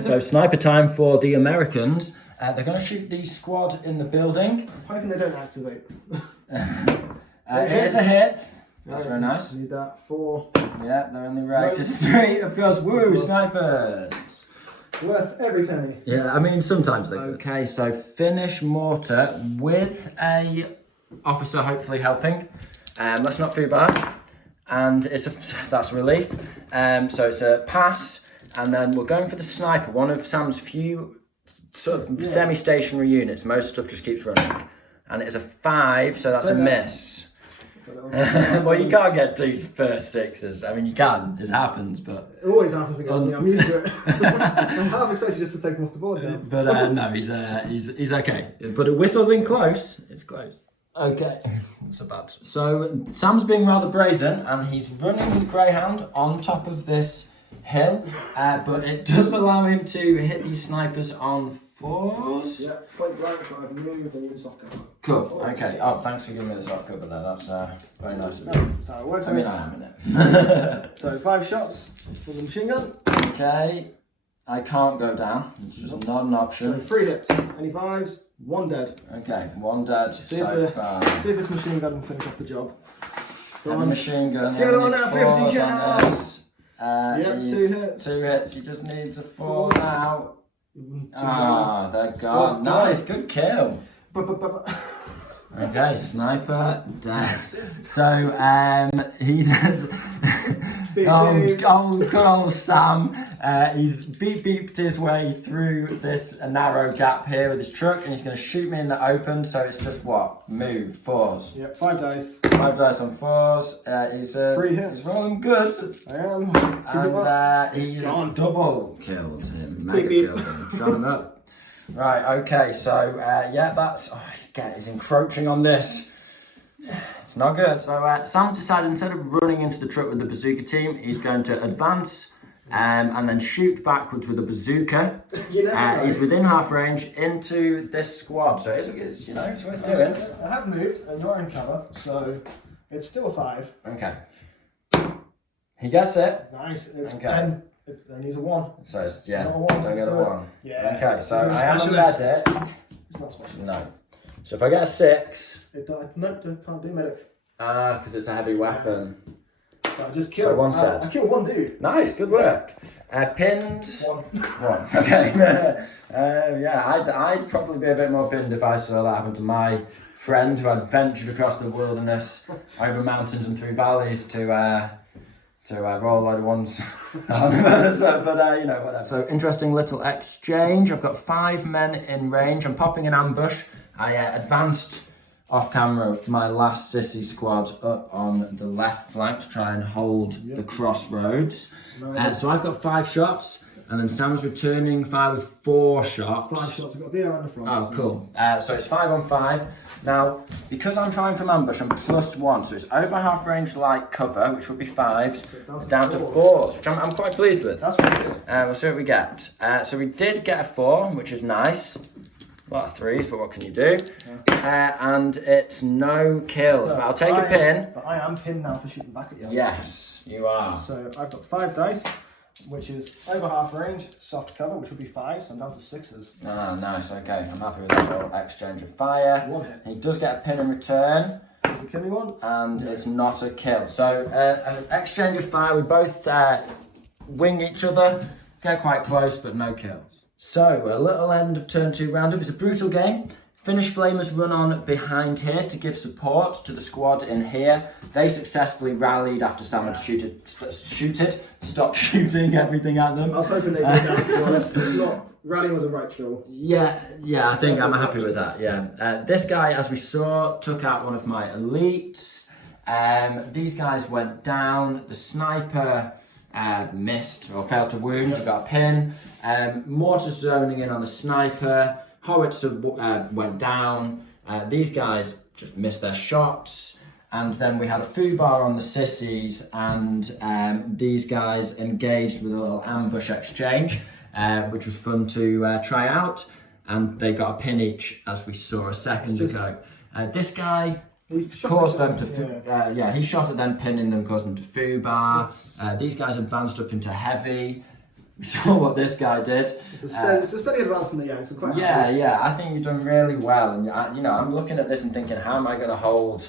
So sniper time for the Americans. They're going to shoot the squad in the building. I'm hoping they don't activate. Here's a hit. That's very nice. Need that 4. Yeah, they're in the ranks. It's a 3, of course. Woo, snipers. Worth every penny. Yeah, I mean, sometimes they. Okay, so finish mortar with a officer hopefully helping. That's not too bad. And that's a relief. So it's a pass, and then we're going for the sniper, one of Sam's few sort of semi-stationary units. Most stuff just keeps running. And it's a 5, so that's a miss. Well, you can't get 2 first 6s. I mean, you can, it happens, but... It always happens against me, I'm used to it. I half expected just to take him off the board now. But no, he's okay. But it whistles in close. It's close. Okay, that's so bad. So Sam's being rather brazen, and he's running his greyhound on top of this hill, but it does allow him to hit these snipers on 4s. Yeah, point blank, but I've moved and used soft cover. Cool. Okay. Oh, thanks for giving me the soft cover there. That's very nice of you. That's how it works. I mean, I am in it. So 5 shots with the machine gun. Okay. I can't go down. It's just not an option. So 3 hits. Any 5s? 1 dead. Okay. 1 dead See so far. See if this machine gun will finish off the job. Have a machine gun. Get on now, 50 on this. Yep, 2 hits. 2 hits. He just needs a 4 now. Ah, they're gone. Nice, good kill. But. Okay, sniper dead. So he's good old Sam. He's beeped his way through this narrow gap here with his truck, and he's going to shoot me in the open. So it's just what? Move 4s. Yep, 5 dice. 5 dice on 4s. He's 3 hits. He's rolling good. I am. And he's gone. Double killed him. Mega Beep. killed him. Shot him up. Right, okay, so yeah, that's, he's encroaching on this. It's not good. So Sam decided instead of running into the truck with the bazooka team, he's going to advance and then shoot backwards with a bazooka. He's within half range into this squad, so it's worth doing. I have moved and you're in cover, so it's still a 5. Okay. He gets it. Nice, it's Okay. 10. It needs a 1. So it's, Not a 1, don't get a do it. 1. Yeah. Okay, so It's not I am a specialist. medic. It's not special. No. So if I get a 6, Nope, can't do medic. because it's a heavy weapon. So I just killed. So 1's dead. I killed 1 dude. Nice, good work. Pins. 1. 1. Okay. Yeah, I'd probably be a bit more pinned if I saw that happen to my friend who had ventured across the wilderness, over mountains and through valleys to roll a load of 1s. But whatever. So interesting little exchange. I've got 5 men in range. I'm popping an ambush. I advanced off camera my last sissy squad up on the left flank to try and hold the crossroads. So I've got 5 shots, and then Sam's returning fire with 4 shots. 5 shots. I've got the arrow in the front. Oh, cool. So it's 5 on 5. Now, because I'm firing from ambush, I'm +1, so it's over half range light cover, which would be 5s, it's down to 4s, which I'm quite pleased with. That's really good. We'll see what we get. So we did get a 4, which is nice. A lot of 3s, but what can you do? And it's no kills, but I'll take a pin. But I am pinned now for shooting back at you. Yes, you are. So I've got 5 dice, which is over half range, soft cover, which would be 5, so I'm down to 6s. Ah, nice, okay. I'm happy with that little exchange of fire. 1 hit. He does get a pin in return. Does it kill me 1? And it's not a kill. So an exchange of fire, we both wing each other, get quite close, but no kills. So a little end of turn 2 roundup. It's a brutal game. Finnish Flamers run on behind here to give support to the squad in here. They successfully rallied after Sam had stopped shooting everything at them. I was hoping they'd go down, to be honest. It's not. Rally was a right kill. Yeah, I think I'm happy with that, yeah. This guy, as we saw, took out one of my elites. These guys went down. The sniper missed or failed to wound. He got a pin. Mortar zoning in on the sniper. Howitzer went down. These guys just missed their shots. And then we had a foobar on the sissies, and these guys engaged with a little ambush exchange, which was fun to try out. And they got a pin each, as we saw a second ago. This guy caused them to, he shot at them, pinning them, caused them to foobar. These guys advanced up into heavy. We saw what this guy did. It's a steady advance from the Yanks. I think you've done really well. And I'm looking at this and thinking, how am I going to hold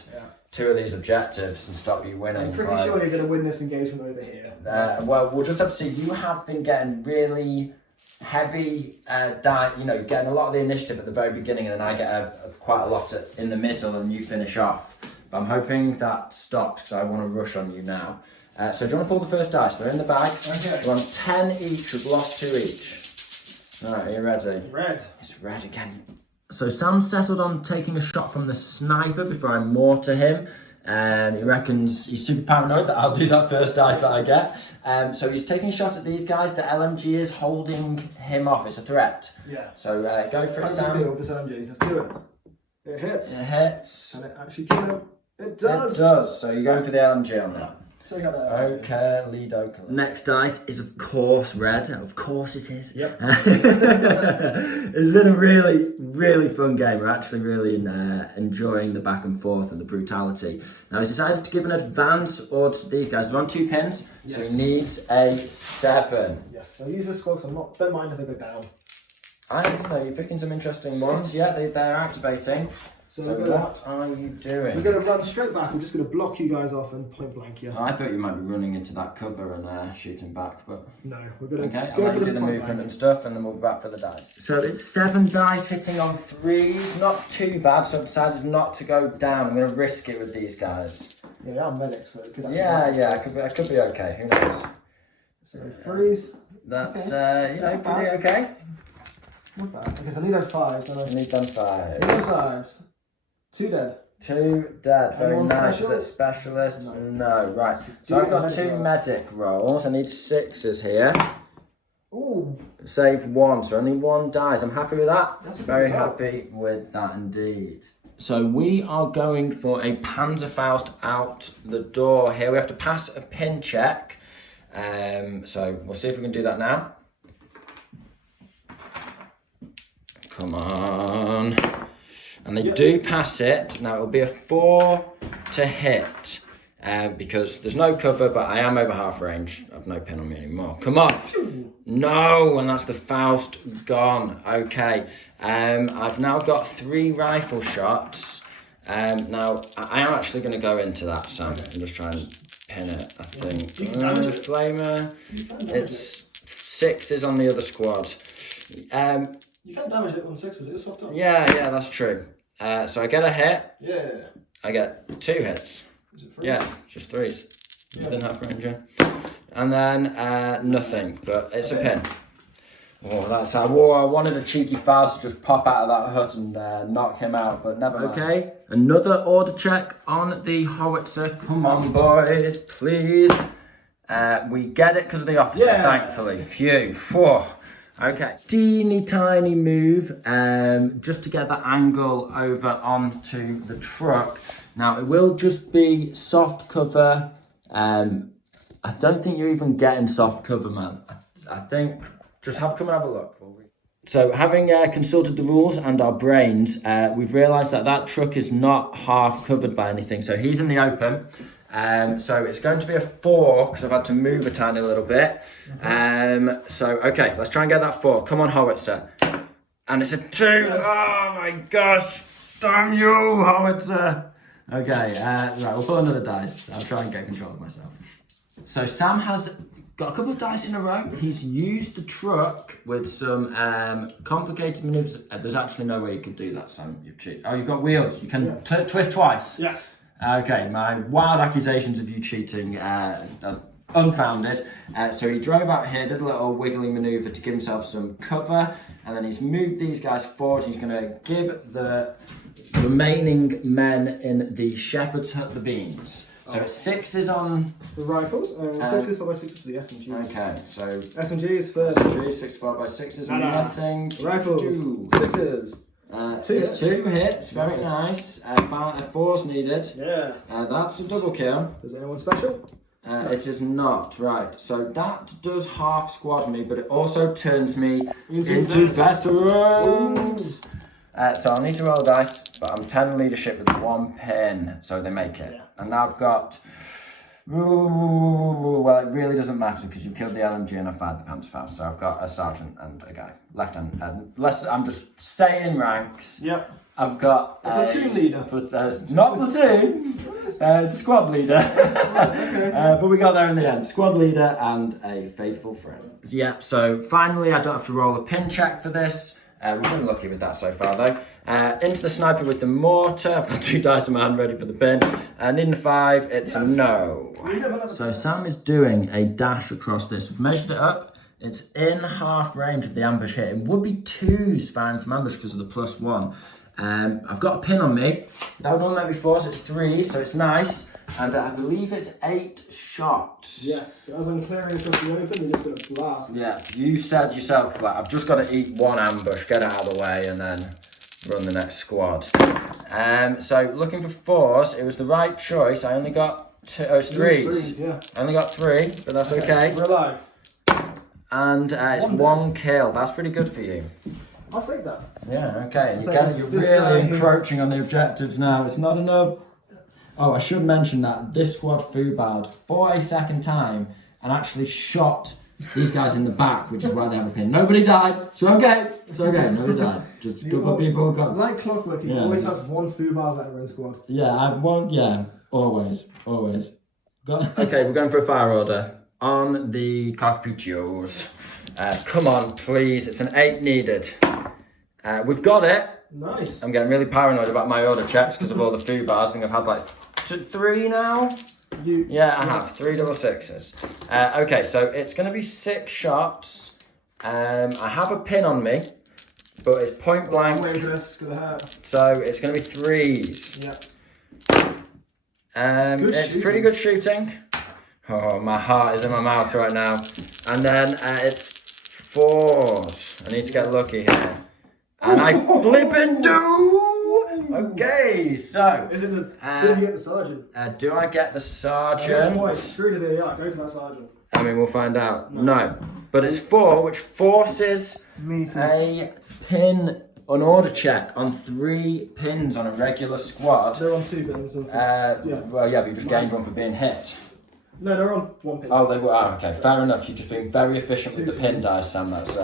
two of these objectives and stop you winning? I'm pretty sure you're going to win this engagement over here. Well, we'll just have to see. You have been getting really heavy, you're getting a lot of the initiative at the very beginning, and then I get quite a lot in the middle, and you finish off. But I'm hoping that stops, because I want to rush on you now. So do you want to pull the first dice? They're in the bag. Okay. We want 10 each. We've lost 2 each. All right, are you ready? Red. It's red again. So Sam settled on taking a shot from the sniper before I mortar him. He reckons he's super paranoid that I'll do that first dice that I get. So he's taking a shot at these guys. The LMG is holding him off. It's a threat. Yeah. So go for it, Sam. How do you feel with this LMG? Let's do it. It hits. It hits. And it actually killed him. It does. It does. So you're going for the LMG on that. So we got that. Okay, Lido. Next dice is of course red. Of course it is. Yep. It's been a really, really fun game. We're actually really enjoying the back and forth and the brutality. Now he's decided to give an advance order to these guys. They're on 2 pins, so he needs a 7. Yes. So use this squad. So don't mind if they go down. I don't know. You're picking some interesting ones. Yeah, they're activating. So what are you doing? We're going to run straight back. We're just going to block you guys off and point blank you. I thought you might be running into that cover and shooting back, but... No, we're going to I'll let you do the movement and stuff, and then we'll be back for the dice. So it's 7 dice hitting on 3s. Not too bad, so I've decided not to go down. I'm going to risk it with these guys. Yeah, I'm medic, so it could actually I could be okay. Who knows? So freeze. That's, pretty okay. Not bad. Okay, so I need those 5s. I need them 5. Need those 5s. 2 dead. 2 dead. Very Anyone nice. special? Is it specialist? No. Right. Do So I've you got get 2 medic medic rolls. I need 6s here. Ooh. Save 1, so only 1 dies. I'm happy with that. That's Very happy with that indeed. So we are going for a Panzerfaust out the door here. We have to pass a pin check. So we'll see if we can do that now. Come on. And they do pass it. Now it'll be a 4 to hit. Because there's no cover, but I am over half range. I've no pin on me anymore. Come on. No, and that's the Faust gone. Okay. I've now got 3 rifle shots. Now, I am actually going to go into that, Sam. I'm just trying to pin it, I think. Flamer. It's 6s on the other squad. You can't damage it on 6s. It's soft arms. Yeah, that's true. So I get a hit. Yeah. I get 2 hits. Is it freeze? Yeah, just 3s. Within half range, yeah. And then nothing, but it's a pin. Oh, that's how I wanted a cheeky Faust to just pop out of that hut and knock him out, but never mind. Okay, another order check on the howitzer. Come on, boys, please. We get it because of the officer, thankfully. Phew. Whew. Okay, teeny tiny move just to get that angle over onto the truck. Now, it will just be soft cover. I don't think you're even getting soft cover, man. I think, just come and have a look. So, having consulted the rules and our brains, we've realised that truck is not half covered by anything. So, he's in the open. So it's going to be a 4 because I've had to move a tiny little bit. So, okay, let's try and get that 4. Come on, howitzer. And it's a 2. Oh my gosh. Damn you, howitzer. Okay, right, we'll pull another dice. I'll try and get control of myself. So Sam has got a couple of dice in a row. He's used the truck with some complicated maneuvers. There's actually no way you could do that, Sam. You've cheated. Oh, you've got wheels. You can twist twice. Yes. Okay, my wild accusations of you cheating are unfounded. So he drove out here, did a little wiggly manoeuvre to give himself some cover, and then he's moved these guys forward. He's going to give the remaining men in the shepherd's hut the beans. So it's 6s on the rifles, and 6s 4x6s for the SMGs. Okay, so SMGs for SMG 6 4x6s, nothing. rifles. 6s. It's 2 hits, very nice. 4's needed. Yeah. That's a double kill. Is anyone special? It is not, right. So that does half squad me, but it also turns me into veterans. So I'll need to roll dice, but I'm 10 leadership with 1 pin, so they make it. And now I've got, well, it really doesn't matter because you killed the LMG and I fired the Panzerfaust. So I've got a sergeant and a guy, lieutenant. I'm just saying ranks. Yep. I've got a platoon leader. Not platoon, it's a squad leader. Okay. But we got there in the end. Squad leader and a faithful friend. Yeah, so finally I don't have to roll a pin check for this. We've been lucky with that so far though. Into the sniper with the mortar. I've got 2 dice in my hand ready for the pin. And in the 5, it's a no. So Sam is doing a dash across this. We've measured it up. It's in half range of the ambush hit. It would be 2s firing from ambush because of the +1. I've got a pin on me. That would normally be 4s, it's 3s, so it's nice. And I believe it's 8 shots. Yes, as I'm clearing across the open, you're just going to blast. Yeah, you said yourself, like, I've just got to eat 1 ambush, get it out of the way, and then run the next squad. So looking for 4s, it was the right choice. I only got 2, it's 3s. Yeah. I only got 3, but that's okay. We're alive. And it's 1 kill. That's pretty good for you. I'll take that. Yeah, okay. And you're this really guy encroaching on the objectives now. It's not enough. Oh, I should mention that this squad foobard for a second time and actually shot these guys in the back, which is why they have a pin. Nobody died. It's okay. It's okay. Nobody died. Just a couple of people got. Like clockwork, you always have 1 foobard veteran squad. Yeah, I've one. Yeah, always. Okay, we're going for a fire order on the Carcapuccios. Come on, please. It's an 8 needed. We've got it. Nice. I'm getting really paranoid about my order checks because of all the food bars. I think I've had like 3 now. Yeah, I have 3 double 6s. Okay, so it's going to be 6 shots. I have a pin on me, but it's point blank. So it's going to be 3s. Yeah. It's pretty good shooting. Oh, my heart is in my mouth right now. And then it's 4s. I need to get lucky here. And I flip and do! Okay, so. Is it the. See if you get the sergeant. Do I get the sergeant? Screw the BAR, go for that sergeant. I mean, we'll find out. No. But it's 4, which forces a pin, an order check on 3 pins on a regular squad. They're on 2 pins. Well, yeah, but you just gained 1 for being hit. No, they're on 1 pin. Oh, they were. Oh, okay, fair enough. You've just been very efficient with the pin dice, Sam. That's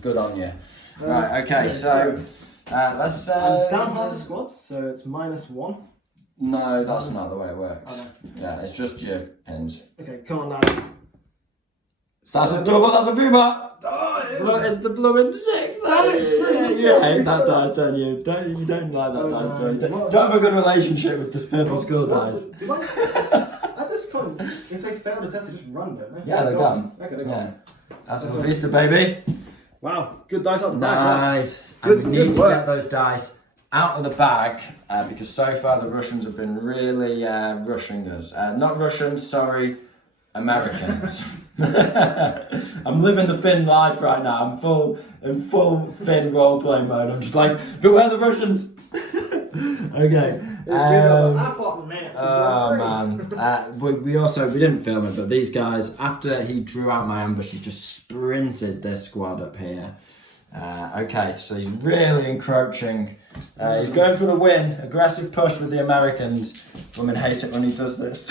good on you. Right, okay, so let's. I'm down half the squad, so it's -1. No, that's not the way it works. Yeah, it's just your pins. Okay, come on, lads. That's a double, that's a boomer! Oh, It's the blooming 6! You hate that dice, don't you? You don't like that dice, do you? Don't have a good relationship with this purple skull dice. At this point, if they fail the test, they just run, don't they? Yeah, they're gone. Okay, they're gone. That's a vista, baby. Wow, good dice out the bag. Nice. Good, and we need to work. get those dice out of the bag because so far the Russians have been really rushing us. Not Russians, sorry, Americans. I'm living the Finn life right now. I'm in full Finn roleplay mode. I'm just like, beware the Russians. Okay. I fought the man. Oh man. We didn't film it, but these guys, after he drew out my ambush, he just sprinted this squad up here. Okay, so he's really encroaching. He's going for the win. Aggressive push with the Americans. Women hate it when he does this.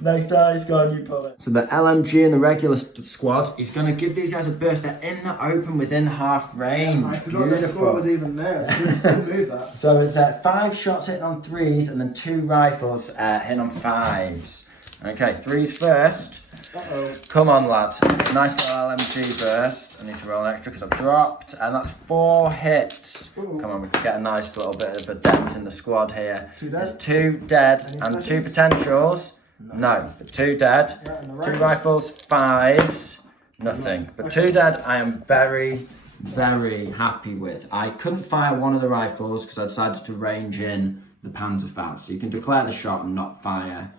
Next dice, go on, you pull it. So the LMG and the regular squad, he's going to give these guys a burst. They're in the open within half range. I forgot that squad was even there. So couldn't move that. So it's 5 shots hitting on 3s and then 2 rifles hitting on 5s. Okay, 3s first. Uh-oh. Come on, lad. Nice little LMG burst. I need to roll an extra because I've dropped. And that's 4 hits. Ooh. Come on, we could get a nice little bit of a dent in the squad here. 2 dead? There's 2 dead and 2 potentials. No, 2 dead. Yeah, and 2 rifles, 5s. Nothing. But 2 dead, I am very, very happy with. I couldn't fire one of the rifles because I decided to range in the pans are fouled. So you can declare the shot and not fire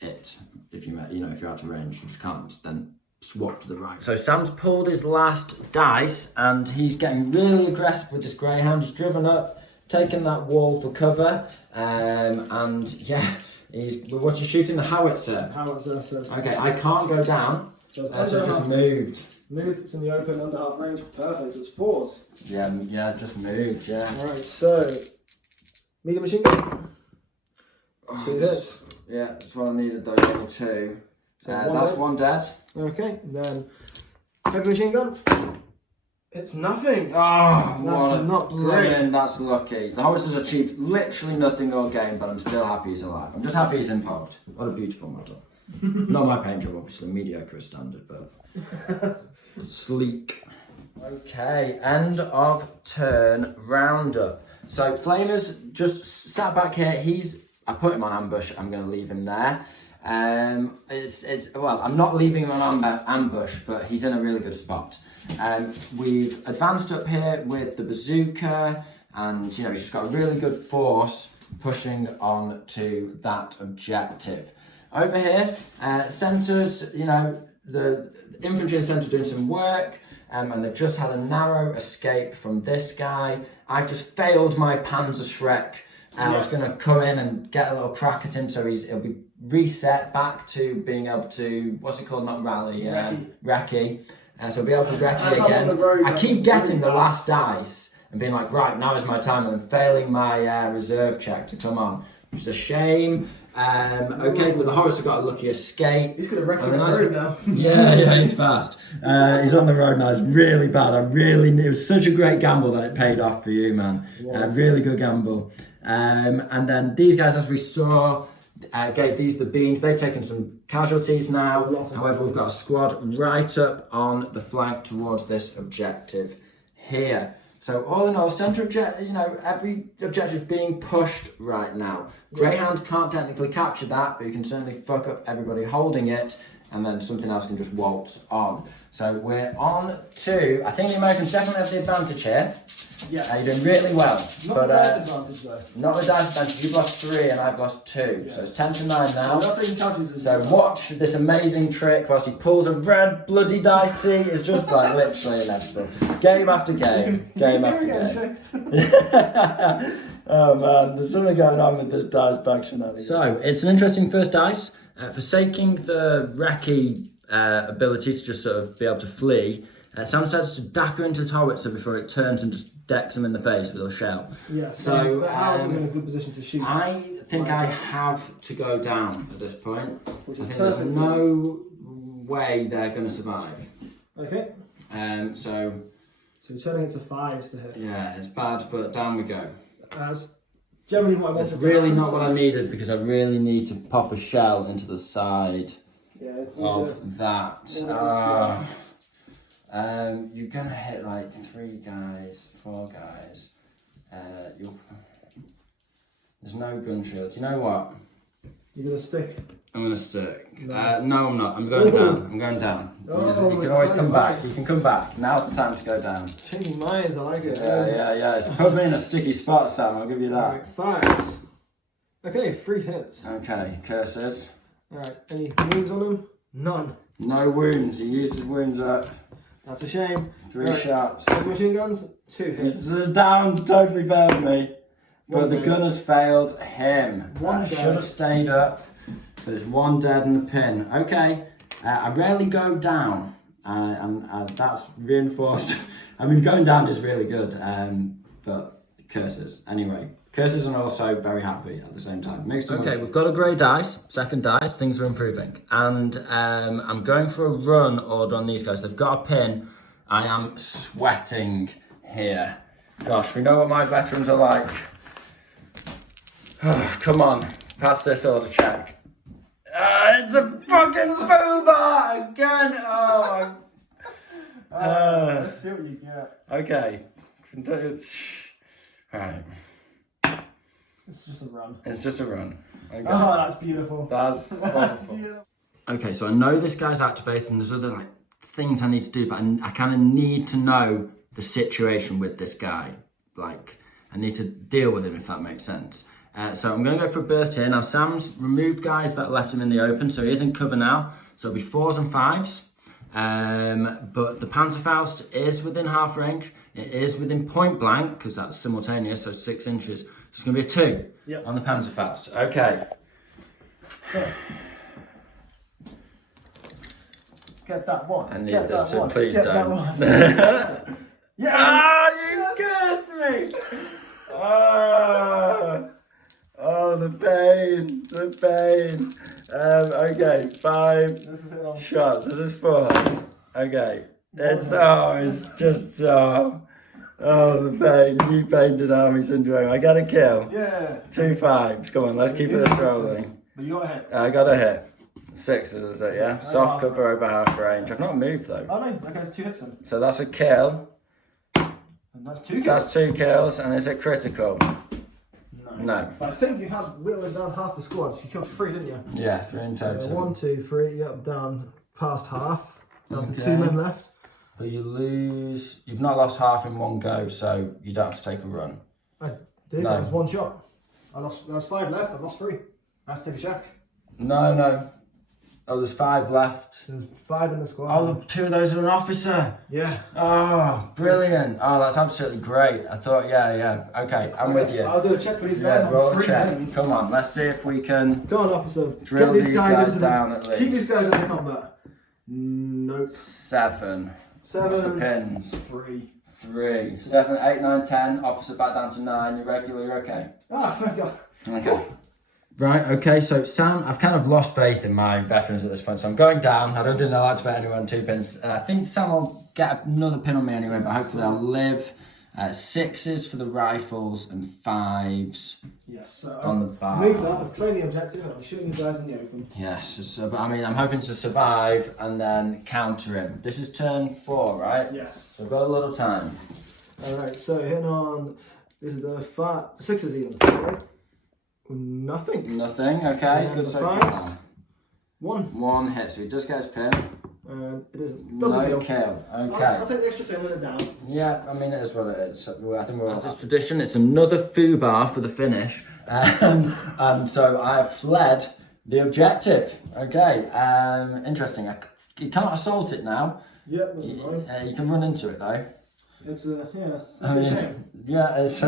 it if you're out of range. You just can't then swap to the right. So Sam's pulled his last dice and he's getting really aggressive with this greyhound. He's driven up, taken that wall for cover, and yeah, we're shooting the howitzer. Howitzer. Okay, I can't go down. So it's just moved. Moved, it's in the open, under half range. Perfect, so it's 4s. Yeah, just moved, yeah. Alright, so medium machine gun. 2 hits. Yeah, that's what I needed though, only 2. So that's 1 dead. Okay, then heavy machine gun. It's nothing. Oh, that's not great. That's lucky. The Howitzer's achieved literally nothing all game, but I'm still happy he's alive. I'm just happy he's involved. What a beautiful model. Not my paint job, obviously, mediocre as standard, but sleek. Okay, end of turn roundup. So Flamer's just sat back here. I put him on ambush. I'm going to leave him there. Well, I'm not leaving him on ambush, but he's in a really good spot. We've advanced up here with the bazooka, and he's just got a really good force pushing on to that objective. Over here, centres, the infantry and centre doing some work, and they've just had a narrow escape from this guy. I've just failed my Panzer Shrek. I was going to come in and get a little crack at him, so he'll be reset back to being able to, what's it called, not rally, recce. So he'll be able to recce again. I keep getting the last dice and being like, right, now is my time, and then failing my reserve check to come on. Which is a shame. Okay, but the Howitzer got a lucky escape. He's going to wreck on the road now. yeah, he's fast. He's on the road now. It's really bad. It was such a great gamble that it paid off for you, man. Really good gamble. And then these guys, as we saw, gave these the beans. They've taken some casualties now. However, we've got a squad right up on the flank towards this objective here. So all in all, centre objective, every objective is being pushed right now. Greyhound can't technically capture that, but you can certainly fuck up everybody holding it, and then something else can just waltz on. So we're on to, I think the Americans definitely have the advantage here. Yeah. You're doing really well. Not the dice advantage though. Not the dice advantage. You've lost 3 and I've lost 2. Yes. So it's 10 to 9 now. So watch this amazing trick whilst he pulls a red bloody dice. It's just like literally inevitable. Game after game. Game after game. Oh man, there's something going on with this dice back shenanigans. So it's an interesting first dice. Forsaking the recce ability to just sort of be able to flee, Sam decides to dacker into his howitzer before it turns and just decks him in the face with a shell. Yeah, so Howitzer in a good position to shoot. I think I have to go down at this point. I think there's no way they're going to survive. Okay. So we're turning into 5s to hit. Yeah, it's bad, but down we go. That's generally what I wanted. It's really not what I needed, because I really need to pop a shell into the side of that. You're gonna hit like 3 guys, 4 guys. There's no gun shield. You know what? You're gonna stick. I'm gonna stick. Nice. No, I'm not. I'm going down. I'm going down. Oh, you can always come back. You can come back. Now's the time to go down. Changing minds, I like it. Yeah. It's put me in a sticky spot, Sam. I'll give you that. Right, 5s. Okay, 3 hits. Okay, curses. Alright, any wounds on him? None. No wounds. He used his wounds up. That's a shame. 3 shots. 7 machine guns, 2 hits. This is down, totally failed me. But the gun has failed him. One should have stayed up. But there's 1 dead and a pin. Okay, I rarely go down. And that's reinforced. I mean, going down is really good. But curses. Anyway, curses and also very happy at the same time. Okay, we've got a grey dice, second dice, things are improving. And I'm going for a run order on these guys. They've got a pin. I am sweating here. Gosh, we know what my veterans are like. Come on, pass this order check. It's a fucking boomer again! Oh my... Let's see what you get. Okay. Right. It's just a run. It's just a run. Okay. Oh, that's beautiful. That's beautiful. Okay, so I know this guy's activated and there's other things I need to do, but I kind of need to know the situation with this guy. I need to deal with him, if that makes sense. So I'm going to go for a burst here. Now Sam's removed guys that left him in the open, so he is in cover now. So it'll be 4s and 5s. But the Panzerfaust is within half range. It is within point blank, because that's simultaneous, so 6 inches. So it's going to be a 2 on the Panzerfaust. Okay. So, get that one. I need get this that too, one. please get don't. That one. Yeah! Ah, you cursed me! Oh, the pain, the pain. Okay, 5 This is it on. shots. This is 4s. Okay. It's just so. Oh, the pain. You painted army syndrome. I got a kill. Yeah. 2 5s. Come on, let's keep this rolling. But you got a hit. I got a hit. 6s, is it? Yeah. Soft cover over half range. I've not moved though. Oh no, that guy's 2 hits then. So that's a kill. And that's 2 kills. That's 2 kills, and is it critical? No. But I think you have whittling down half the squads. You killed 3, didn't you? Yeah, 3 in total. 1, 2, 3. Yep, down past half. Down to Okay. 2 men left. But you lose. You've not lost half in one go, so you don't have to take a run. I did. No. That was 1 shot. I lost. There was 5 left. I lost 3. I have to take a check. No. Oh, there's 5 left. There's 5 in the squad. Oh, 2 of those are an officer. Yeah. Oh, brilliant. Oh, that's absolutely great. I thought, yeah. Okay, I'm with you. I'll do a check for these guys Yeah, on roll 3 a check. men. Come on, let's see if we can Go on, officer. drill Get these guys into down at least. Keep these guys in the combat. Nope. 7. What's the pins? 3. 3. 7, 8, 9, 10. Officer back down to 9. You're regular, you're okay. Ah, thank God. Okay. Right, okay, so Sam, I've kind of lost faith in my veterans at this point, so I'm going down. I don't think they'll like to bet anyone 2 pins. I think Sam will get another pin on me anyway, but hopefully I'll live. 6s for the rifles and 5s Yes, so on the bar. moved up, I've claimed the objective, and I'm shooting these guys in the open. Yes, so, but I mean, I'm hoping to survive and then counter him. This is turn 4, right? Yes. So I've got a little time. Alright, so hitting on, this is the 6s even. Okay. Nothing. Nothing, okay, And good the so 5s. far. 1. 1 hit, so he just gets pin. And it doesn't No kill. kill, okay. I'll take the extra pin with it down. Yeah, I mean, it is what it is. So, I think we're on this tradition. It's another foo bar for the finish. And so I've fled the objective. Okay, interesting. You can't assault it now. Yep, that's annoying. You can run into it though. It's a I mean, shame. yeah, it's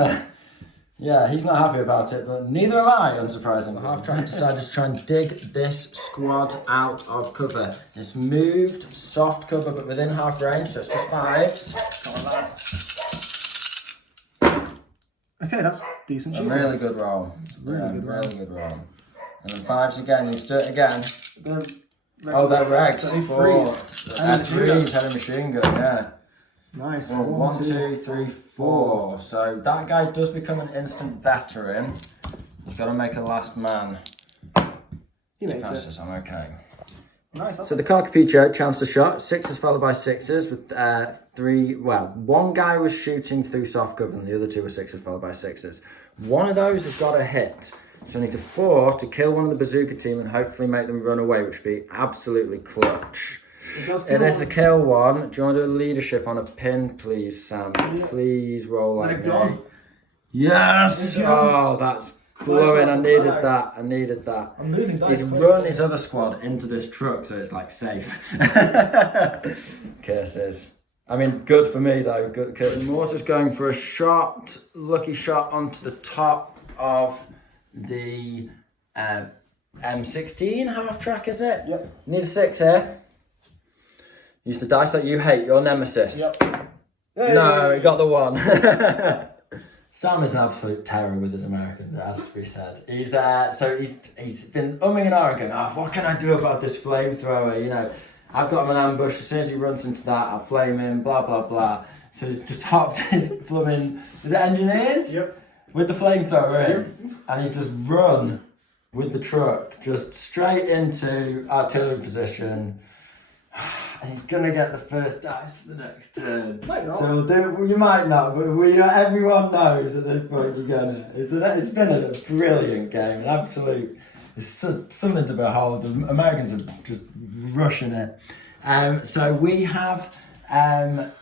yeah, he's not happy about it, but neither am I, unsurprisingly. Half track decided to try and dig this squad out of cover. It's moved, soft cover, but within half range, so it's just 5s. Okay, that's decent A shooting. really good roll. Really good roll. And then 5s again, you do it again. Oh, they're regs. They 4. freeze. And 3s had a machine gun, yeah. Nice. Well, 1, 2, 3, 4. So that guy does become an instant veteran. He's got to make a last man. He makes it. Passes, I'm okay. Nice. So the Carcapicio chanced a shot. 6s followed by 6s with 3. Well, one guy was shooting through soft cover and the other 2 were 6s followed by 6s. One of those has got a hit. So I need to 4 to kill one of the bazooka team and hopefully make them run away, which would be absolutely clutch. It is a kill 1. Do you want to do a leadership on a pin, please, Sam? Yeah. Please roll like They're me. Yes! Oh, that's glowing. I needed that. I needed that. I'm losing dice. He's run his other squad into this truck, so it's like safe. Curses. I mean, good for me though. Good. Curses. Mortar's going for a shot, lucky shot onto the top of the M16 half track, is it? Yep. Need a 6 here. Use the dice that you hate, your nemesis. Yep. Hey. No, he got the 1. Sam is an absolute terror with his Americans, it has to be said. He's been umming and ahhing, going, what can I do about this flamethrower? You know, I've got him in ambush. As soon as he runs into that, I'll flame him. Blah blah blah. So he's just hopped his blooming. Is it engineers? Yep. With the flamethrower in, and he just run with the truck just straight into artillery position. And he's gonna get the first dice the next turn. Might not. So we'll do. You might not, but everyone knows at this point you're gonna. It's been a brilliant game, an absolute. It's something to behold. The Americans are just rushing it. So we have, to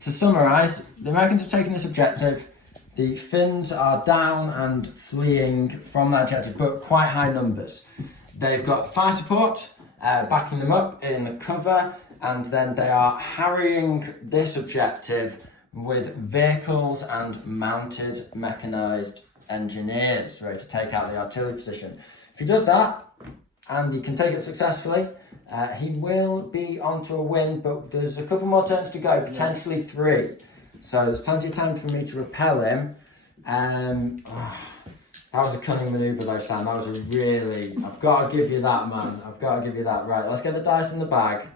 summarise, the Americans have taken this objective. The Finns are down and fleeing from that objective, but quite high numbers. They've got fire support backing them up in cover, and then they are harrying this objective with vehicles and mounted mechanised engineers ready to take out the artillery position. If he does that, and he can take it successfully, he will be onto a win, but there's a couple more turns to go, potentially 3. So there's plenty of time for me to repel him. That was a cunning manoeuvre though, Sam. That was a really... I've got to give you that, man. I've got to give you that. Right, let's get the dice in the bag.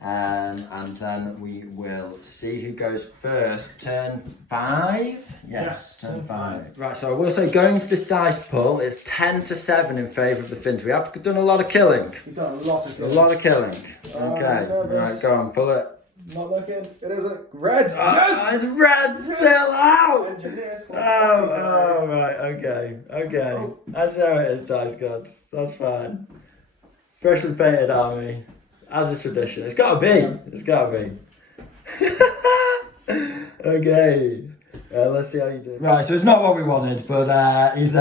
And then we will see who goes first. Turn 5? Yes, turn 5. Right, so I will say going to this dice pull, it's 10-7 in favour of the Finns. We have done a lot of killing. We've done a lot of killing. A lot of killing. Okay, right, go on, pull it. Not looking. It is a red. Yes! It's red still out! Engineers. Oh, right, okay. Oh. That's how it is, dice gods. That's fine. Freshly painted army. As is tradition. It's gotta be. Okay. Let's see how you do. Right, so it's not what we wanted, but he's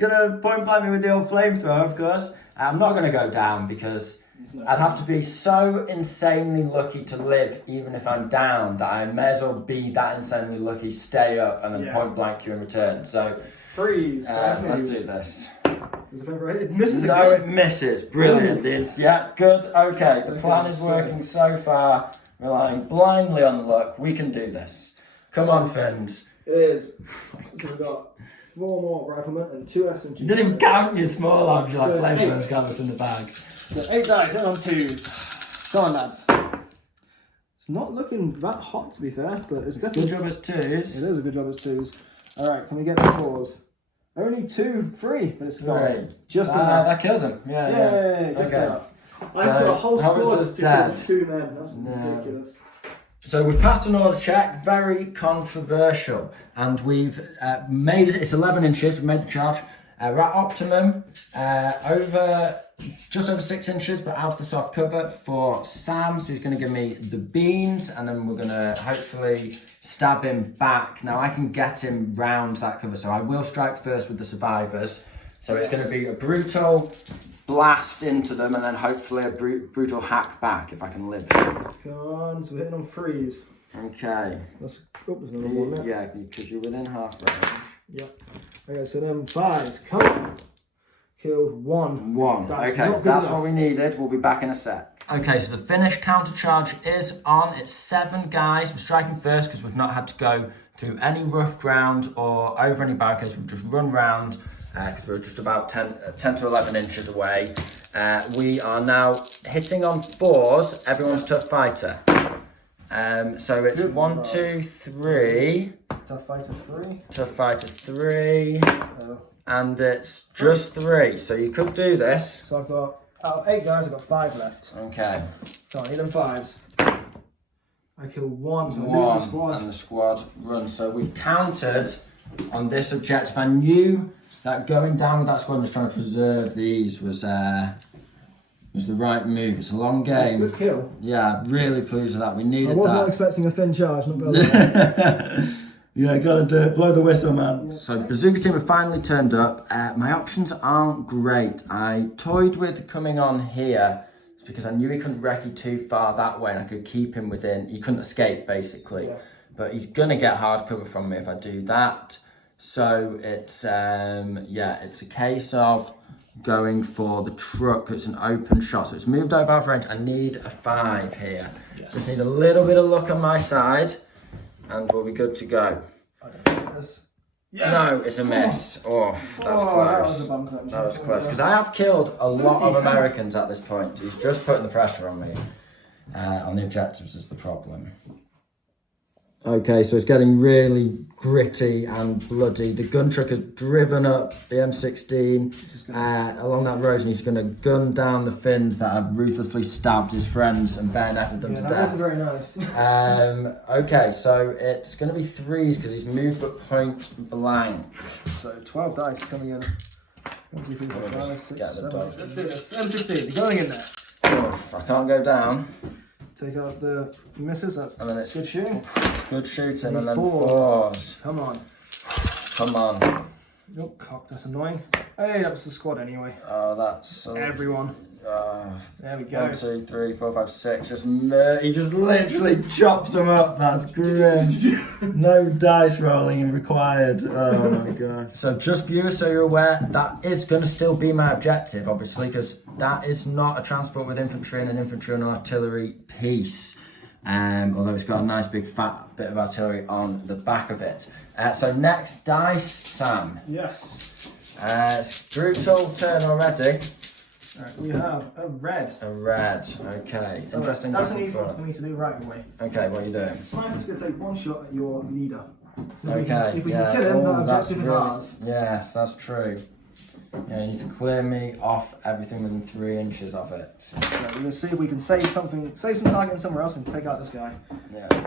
gonna point blank me with the old flamethrower, of course. I'm not gonna go down because I'd have to be so insanely lucky to live, even if I'm down, that I may as well be that insanely lucky, stay up, and then point blank you in return. So freeze. let's do this. Does the finger hit? It misses again. No, it misses. Brilliant. Yeah, good. Okay, the plan is working so far. Relying blindly on luck. We can do this. Come on, Finns. It is. So we've got 4 more riflemen and 2 SMG. You didn't even count your small arms like flamethrowers got us in the bag. So 8 dice, hit on 2s. Come on, lads. It's not looking that hot, to be fair, but it's definitely... Good job as 2s. It is a good job as 2s. Alright, can we get the 4s? Only 2, 3, but it's fine. Just enough. That kills him. Yeah. Just enough. I have to do a whole squad to kill 2 men. That's ridiculous. So we've passed an order check, very controversial, and we've made it. It's 11 inches. We've made the charge. We're at optimum, just over 6 inches, but out of the soft cover for Sam. So he's going to give me the beans, and then we're going to hopefully stab him back. Now I can get him round that cover, so I will strike first with the survivors. So it's going to be a brutal blast into them, and then hopefully a brutal hack back if I can live. Come on, so we're hitting on freeze. Okay. There's another one there. Yeah, because you're within half range. Yep. Okay, so then 5s. Come on. Killed 1. Okay, that's what we needed. We'll be back in a sec. Okay, so the Finnish counter charge is on. It's 7 guys. We're striking first because we've not had to go through any rough ground or over any barricades. We've just run round because we're just about 10 to 11 inches away. We are now hitting on 4s. Everyone's tough fighter. So it's 1, 2, 3. Tough fighter 3. Tough fighter 3. And it's just 3. So you could do this. So I've got, out of 8 guys, I've got 5 left. Okay. So I need them 5s. I kill 1, so I lose the squad. And the squad runs. So we've countered on this objective. I knew that going down with that squad and just trying to preserve these was the right move. It's a long game. Good kill. Yeah, really pleased with that. We needed that. I wasn't expecting a Finn charge, not gonna lie. Yeah, gotta do it. Blow the whistle, man. Yeah. So Bazooka team have finally turned up. My options aren't great. I toyed with coming on here because I knew he couldn't recce too far that way and I could keep him within. He couldn't escape, basically. Yeah. But he's gonna get hard cover from me if I do that. So it's it's a case of going for the truck. It's an open shot, so it's moved over half range. I need a 5 here. Yes. Just need a little bit of luck on my side and we'll be good to go. Yes. No, it's a miss. Oh, that's close. That was close. Because I have killed a lot of Americans at this point. He's just putting the pressure on me. On the objectives is the problem. Okay, so it's getting really gritty and bloody. The gun truck has driven up the M16 along that road, and he's going to gun down the Finns that have ruthlessly stabbed his friends and bayoneted them to death. That wasn't very nice. Okay, so it's going to be 3s because he's moved at point blank. So 12 dice coming in. 1, 2, 3, 4, 5, 6, 7. Let's do this. M16, going in there. Oof, I can't go down. Take out the misses. That's And then it's good shooting. It's good shooting, and then Fours. fours. Come on. Come on. Oh, cock, that's annoying. Hey, that was the squad anyway. Oh, that's Everyone. There we go. 1, 2, 3, 4, 5, 6. He just literally chops them up. That's grim. No dice rolling required. Oh my god. So just viewers, so you're aware, that is going to still be my objective, obviously, because that is not a transport with infantry and an infantry and artillery piece. Although it's got a nice big fat bit of artillery on the back of it. So next dice, Sam. Yes. Brutal turn already. Right, we have a red. A red, okay. Interesting. That's an easy one for me to do right away. Okay, what are you doing? Sniper's going to take one shot at your leader. So Okay, if we can kill him, that objective is ours. Yes, that's true. Yeah, you need to clear me off everything within 3 inches of it. So we're going to see if we can save some target somewhere else and take out this guy. Yeah.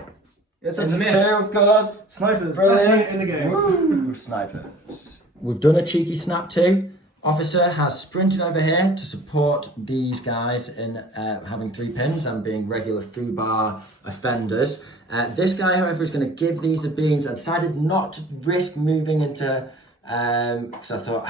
It's a It's a myth. 2, of course. Snipers, Brilliant. best unit in the game. Woo, snipers. We've done a cheeky snap too. Officer has sprinted over here to support these guys in having 3 pins and being regular FUBAR offenders. This guy, however, is going to give these a beans. I decided not to risk moving into, because I thought,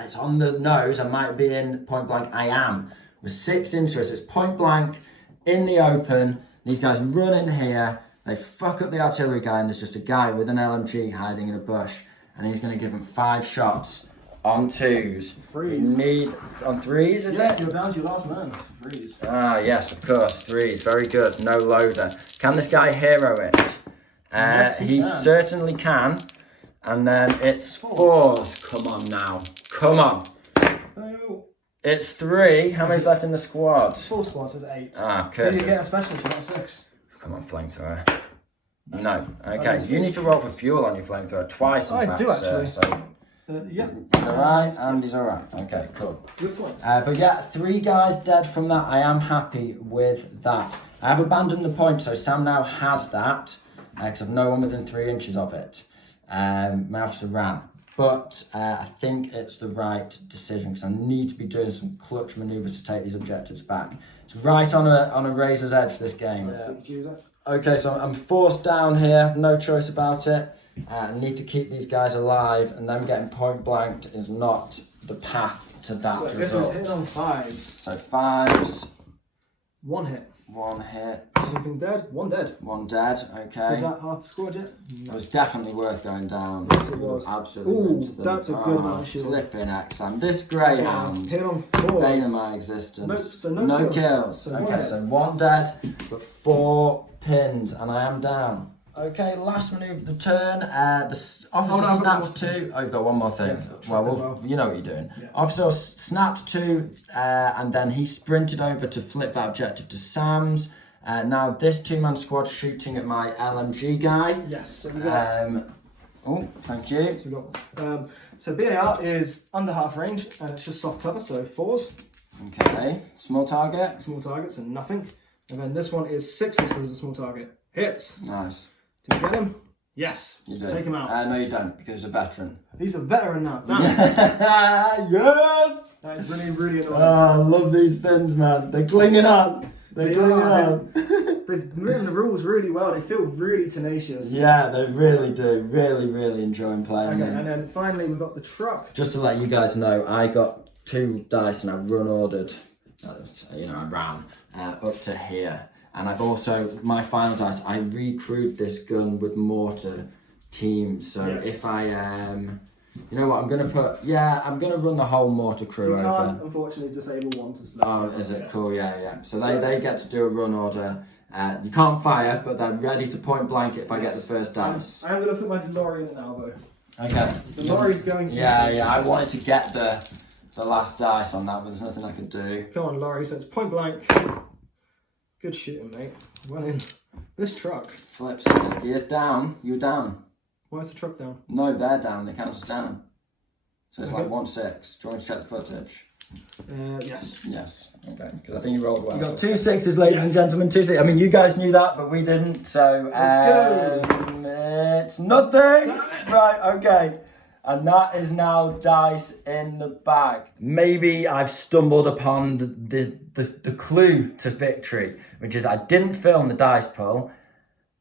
it's on the nose, I might be in point blank. I am. With 6 interests, it's point blank in the open. These guys run in here, they fuck up the artillery guy, and there's just a guy with an LMG hiding in a bush, and he's going to give him 5 shots. On 2s. Freeze. On 3s, is it? You're down to your last man. Freeze. Ah, yes, of course. 3s. Very good. No loader. Can this guy hero it? Yes, he can. certainly can. And then it's 4s. Come on now. Come on. Fail. It's 3. How many's left in the squad? 4 squads is 8. Ah, Did you get a curses. specialist? You got 6. Come on, flamethrower. No. Okay, you need to roll for fuel on your flamethrower twice, in I fact, do, actually. So Yeah. he's alright, and he's alright. Okay, cool. Good point. But yeah, 3 guys dead from that. I am happy with that. I have abandoned the point, so Sam now has that, because I've no one within 3 inches of it. My officer ran. But I think it's the right decision, because I need to be doing some clutch manoeuvres to take these objectives back. It's right on a razor's edge, this game. Okay, so I'm forced down here, no choice about it. I need to keep these guys alive, and them getting point blanked is not the path to that So this result. is hit on 5s. So 5s, 1 hit. 1 hit, Anything dead? 1 dead. 1 dead. Okay. Was that hard to score yet? It was definitely worth going down. Yes, it was. Absolutely. Ooh, rinsed them. that's a good amount of shield. Flipping Exam. This greyhound. Hit on Bane of 4s. my existence. No kills. kills. So 1 okay, dead. so 1 dead, but 4 pins, and I am down. Okay, last manoeuvre of the turn. The officer I've got snapped one 2. Oh, you've got one more thing. Yeah, well, you know what you're doing. Yeah. Officer snapped 2, and then he sprinted over to flip that objective to Sam's. Now this 2-man squad shooting at my LMG guy. Yes. So we got. Oh, thank you. So we got. So BAR is under half range, and it's just soft cover. So 4s, Okay, small target. small targets, and nothing. And then this one is 6s because it's a small target. Hits. Nice. Do we get him? Yes. You do. Take him out. No, you don't, because he's a veteran. He's a veteran now. Damn it. Yes! That is really, really annoying. I love these fins, man. They're clinging on. They're clinging on. They've written the rules really well. They feel really tenacious. Yeah, they really do. Really, really enjoying playing Okay, them. and then finally we've got the truck. Just to let you guys know, I got 2 dice and I run ordered. I ran up to here. And I've also, my final dice, I recruit this gun with mortar teams. So Yes. if I, you know what, I'm going to run the whole mortar crew You can't, over. unfortunately, disable one to select. Oh, is it? Cool, yeah. So they get to do a run order. You can't fire, but they're ready to point blank it if I get the first dice. I'm going to put my lorry in it now, though. Okay. The lorry's going. Yeah, I wanted to get the last dice on that, but there's nothing I could do. Come on, lorry. So it's point blank. Good shooting, mate. Well in. This truck. Flips. If he is down, you're down. Why is the truck down? No, they're down. They count us down. So it's Okay. like 1-6. Do you want to check the footage? Yes. Yes. Okay. Because I think you rolled well. You got 2 6s, ladies and gentlemen. 2 6. I mean, you guys knew that, but we didn't. So Let's go. it's nothing. Right. Okay. And that is now dice in the bag. Maybe I've stumbled upon the clue to victory, which is I didn't film the dice pull,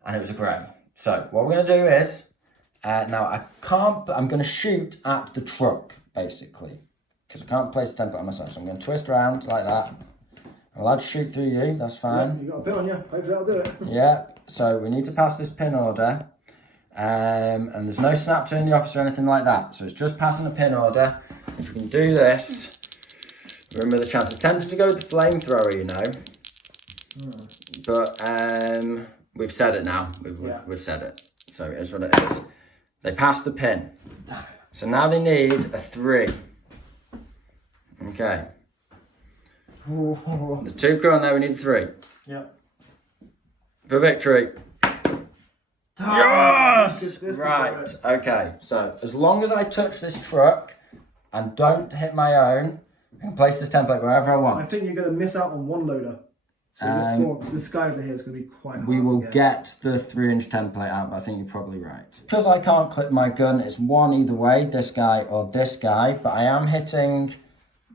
and it was a grey. So what we're going to do is, now I'm going to shoot at the truck, basically, because I can't place the template on myself. So I'm going to twist around like that. I'm allowed to shoot through you, that's fine. Yeah, you got a bit on you, hopefully that'll do it. Yeah, so we need to pass this pin order. And there's no snap to in the office or anything like that. So it's just passing a pin order. If we can do this, remember the chance. It's tempted to go with the flamethrower, you know. But we've said it now. We've said it. So it is what it is. They passed the pin. So now they need a 3. Okay. There's 2 crew on there, we need 3. Yeah. For victory. Yes! This Right, okay. So as long as I touch this truck and don't hit my own, I can place this template wherever I want. I think you're going to miss out on one loader. So you've got 4. This guy over here is going to be quite hard We will to get the 3-inch template out, but I think you're probably right. Because I can't clip my gun, it's one either way, this guy or this guy, but I am hitting...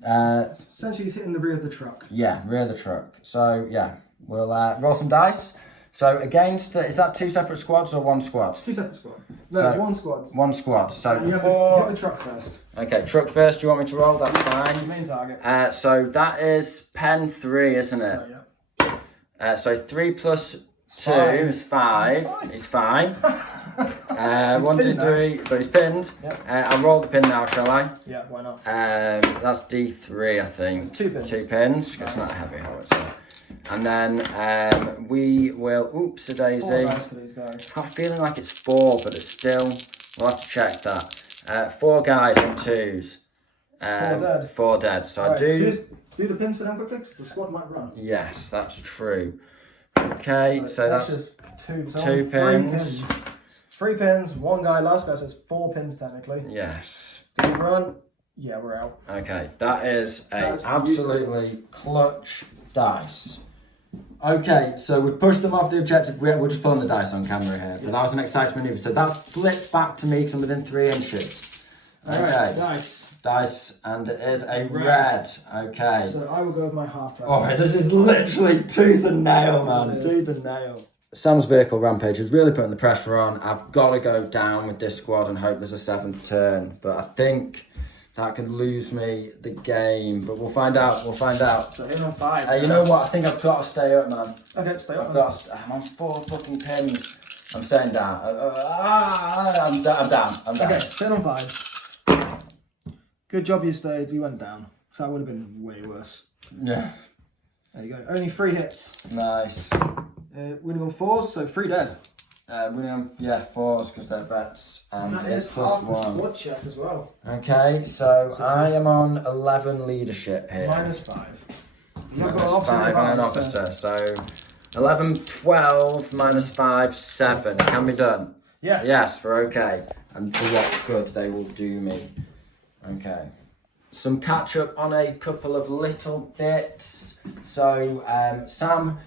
Essentially he's hitting the rear of the truck. Yeah, rear of the truck. So yeah, we'll roll some dice. So against, is that 2 separate squads or 1 squad? 2 separate squad. No, So- it's 1 squad. 1 squad. So You have to 4... hit the truck first. Okay, truck first, do you want me to roll? That's fine. Main target. So that is pen 3, isn't it? So, yeah. So 3 plus 2 5. is 5. It's fine. He's 1, 2, pinned 3, but he's pinned. Yep. I'll roll the pin now, shall I? Yeah, why not? That's D3, I think. 2 pins. 2 pins. It's not a heavy howitzer. And then we will. Oops, a 4 daisy. dice for these guys. I'm feeling like it's 4, but it's still. We'll have to check that. 4 guys on 2s. 4 dead. 4 dead. So Right, I do. do the pins for them quickly, because the squad might run. Yes, that's true. Okay, so that's just 2. So 2 pins. 3 pins, 1 guy, last guy says 4 pins technically. Yes. Do we run? Yeah, we're out. Okay, that is That's absolutely clutch dice. Okay, so we've pushed them off the objective. We're just pulling the dice on camera here, but that was an exciting maneuver. So that's flipped back to me because I'm within 3 inches. Okay, Alright, dice. dice, and it is a red. Okay. So I will go with my half track. Oh, this is literally tooth and nail, man. Tooth and nail. Sam's vehicle rampage is really putting the pressure on. I've got to go down with this squad and hope there's a 7th turn. But I think that could lose me the game. But we'll find out. We'll find out. So in on 5. You know what? I think I've got to stay up, man. Okay, stay up. I'm on 4 fucking pins. I'm staying down. I'm down. I'm down. Okay, stay on 5. Good job you stayed. You went down. So that would have been way worse. Yeah. There you go. Only 3 hits. Nice. Winning on 4s, so 3 dead. Winning on 4s because they're vets, and that it's is plus half the 1. squad check as well. Okay, so I am on 11 leadership here. -5. You've not got an Minus officer 5 and an nearby, officer, so 11, 12, -5, 7. It can be done. Yes. Yes, we're okay. And for what good they will do me. Okay. Some catch up on a couple of little bits. So Sam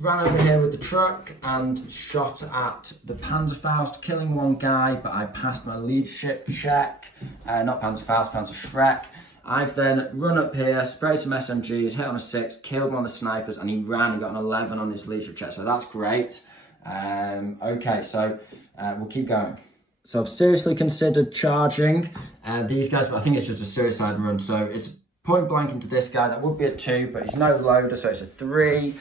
ran over here with the truck and shot at the Panzerfaust, killing 1 guy, but I passed my leadership check. Not Panzerfaust, Panzerschreck. I've then run up here, sprayed some SMGs, hit on a 6, killed 1 of the snipers, and he ran and got an 11 on his leadership check, so that's great. Okay, so we'll keep going. So I've seriously considered charging these guys, but I think it's just a suicide run, so it's point blank into this guy. That would be a 2, but he's no loader, so it's a 3.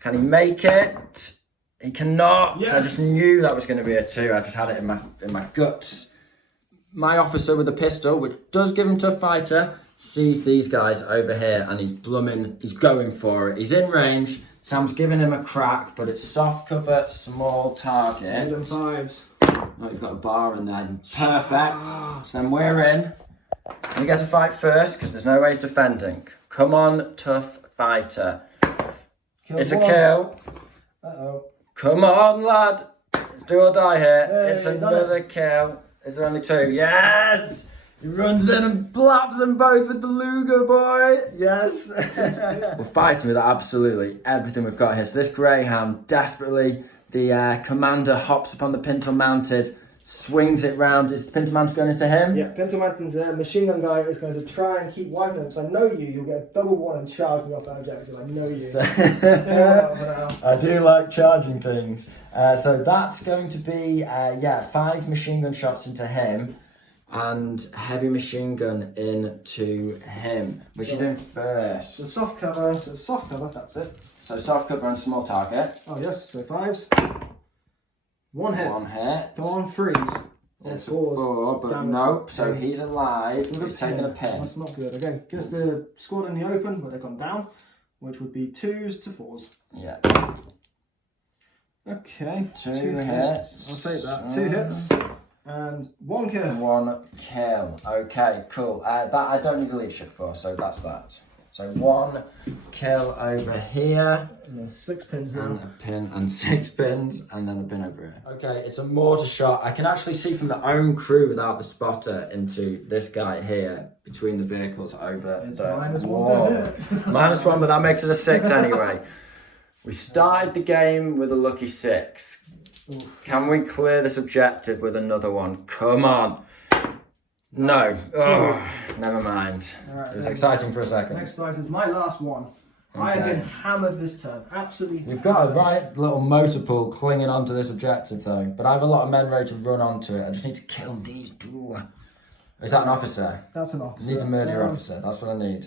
Can he make it? He cannot. Yes. I just knew that was going to be a 2. I just had it in my guts. My officer with a pistol, which does give him tough fighter, sees these guys over here and he's going for it. He's in range. Sam's giving him a crack, but it's soft cover, small target. 5s. Oh, you've got a bar in there. Perfect. So then we're in. We get to fight first because there's no way he's defending. Come on, tough fighter. It's a kill. Uh-oh. Come on, lad. It's do or die here. Hey, It's done another kill. Is there only 2? Yes! He runs in and blaps them both with the Luger, boy. Yes. We're fighting with absolutely everything we've got here. So this Greyhound, desperately, the commander hops upon the pintle mounted, swings it round. Is the Pinterman's going into him? Yeah, Pinterman's there. Machine gun guy is going to try and keep wiping him. So I know you'll get a double one and charge me off that objective. I know you. I do like charging things. So that's going to be 5 machine gun shots into him and heavy machine gun into him. Which are you doing first? So soft cover, that's it. So soft cover and small target. Oh yes, so 5s. 1 hit. 1 hit. Come on, freeze. It's a 4, but damage. nope. So he's alive. He's taking a pin. That's not good. Okay, gets the squad in the open, but they've gone down, which would be 2s to 4s. Yeah. Okay, 2 hits. I'll take that. 2 hits and 1 kill. 1 kill. Okay, cool. That I don't need a leadership for, so that's that. So 1 kill over here. And then 6 pins now. And a pin and 6 pins, and then a pin over here. Okay, it's a mortar shot. I can actually see from the own crew without the spotter into this guy here between the vehicles over It's the -1 wall. to hit. -1, but that makes it a 6 anyway. We started the game with a lucky 6. Oof. Can we clear this objective with another one? Come on. No. Oh, never mind. Alright, It was exciting for a second. Next dice is my last one. I have Okay. been hammered this turn. Absolutely. We've got a right little motor pool clinging onto this objective though, but I have a lot of men ready to run onto it. I just need to kill these 2. Is that an officer? That's an I officer. need to murder your officer. That's what I need.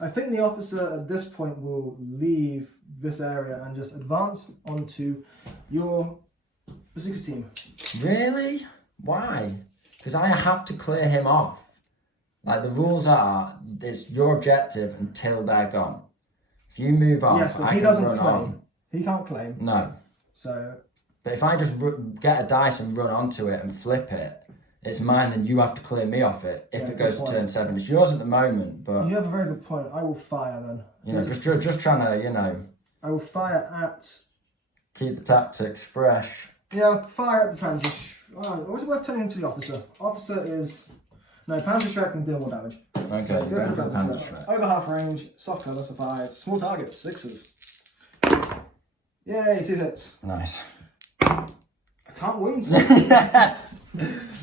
I think the officer at this point will leave this area and just advance onto your bazooka team. Really? Why? Because I have to clear him off. Like the rules are, it's your objective until they're gone. If you move off, Yes, but I he can doesn't run claim. on. He can't claim. No. So But if I just get a dice and run onto it and flip it, it's mine, then you have to clear me off it if Yeah, it goes good to point. turn 7. It's yours at the moment, but you have a very good point. I will fire then. you know, just trying to, I will fire at. keep the tactics fresh. Yeah, fire at the Panzer. Or is it worth turning to the officer? Officer is. No, Panzer Shrek can deal more damage. Okay, So you're go going for for the Panzer Panzer Shrek. Shrek. Over half range, soft cover, so 5. Small target, 6s. Yay, 2 hits. Nice. I can't win. Yes!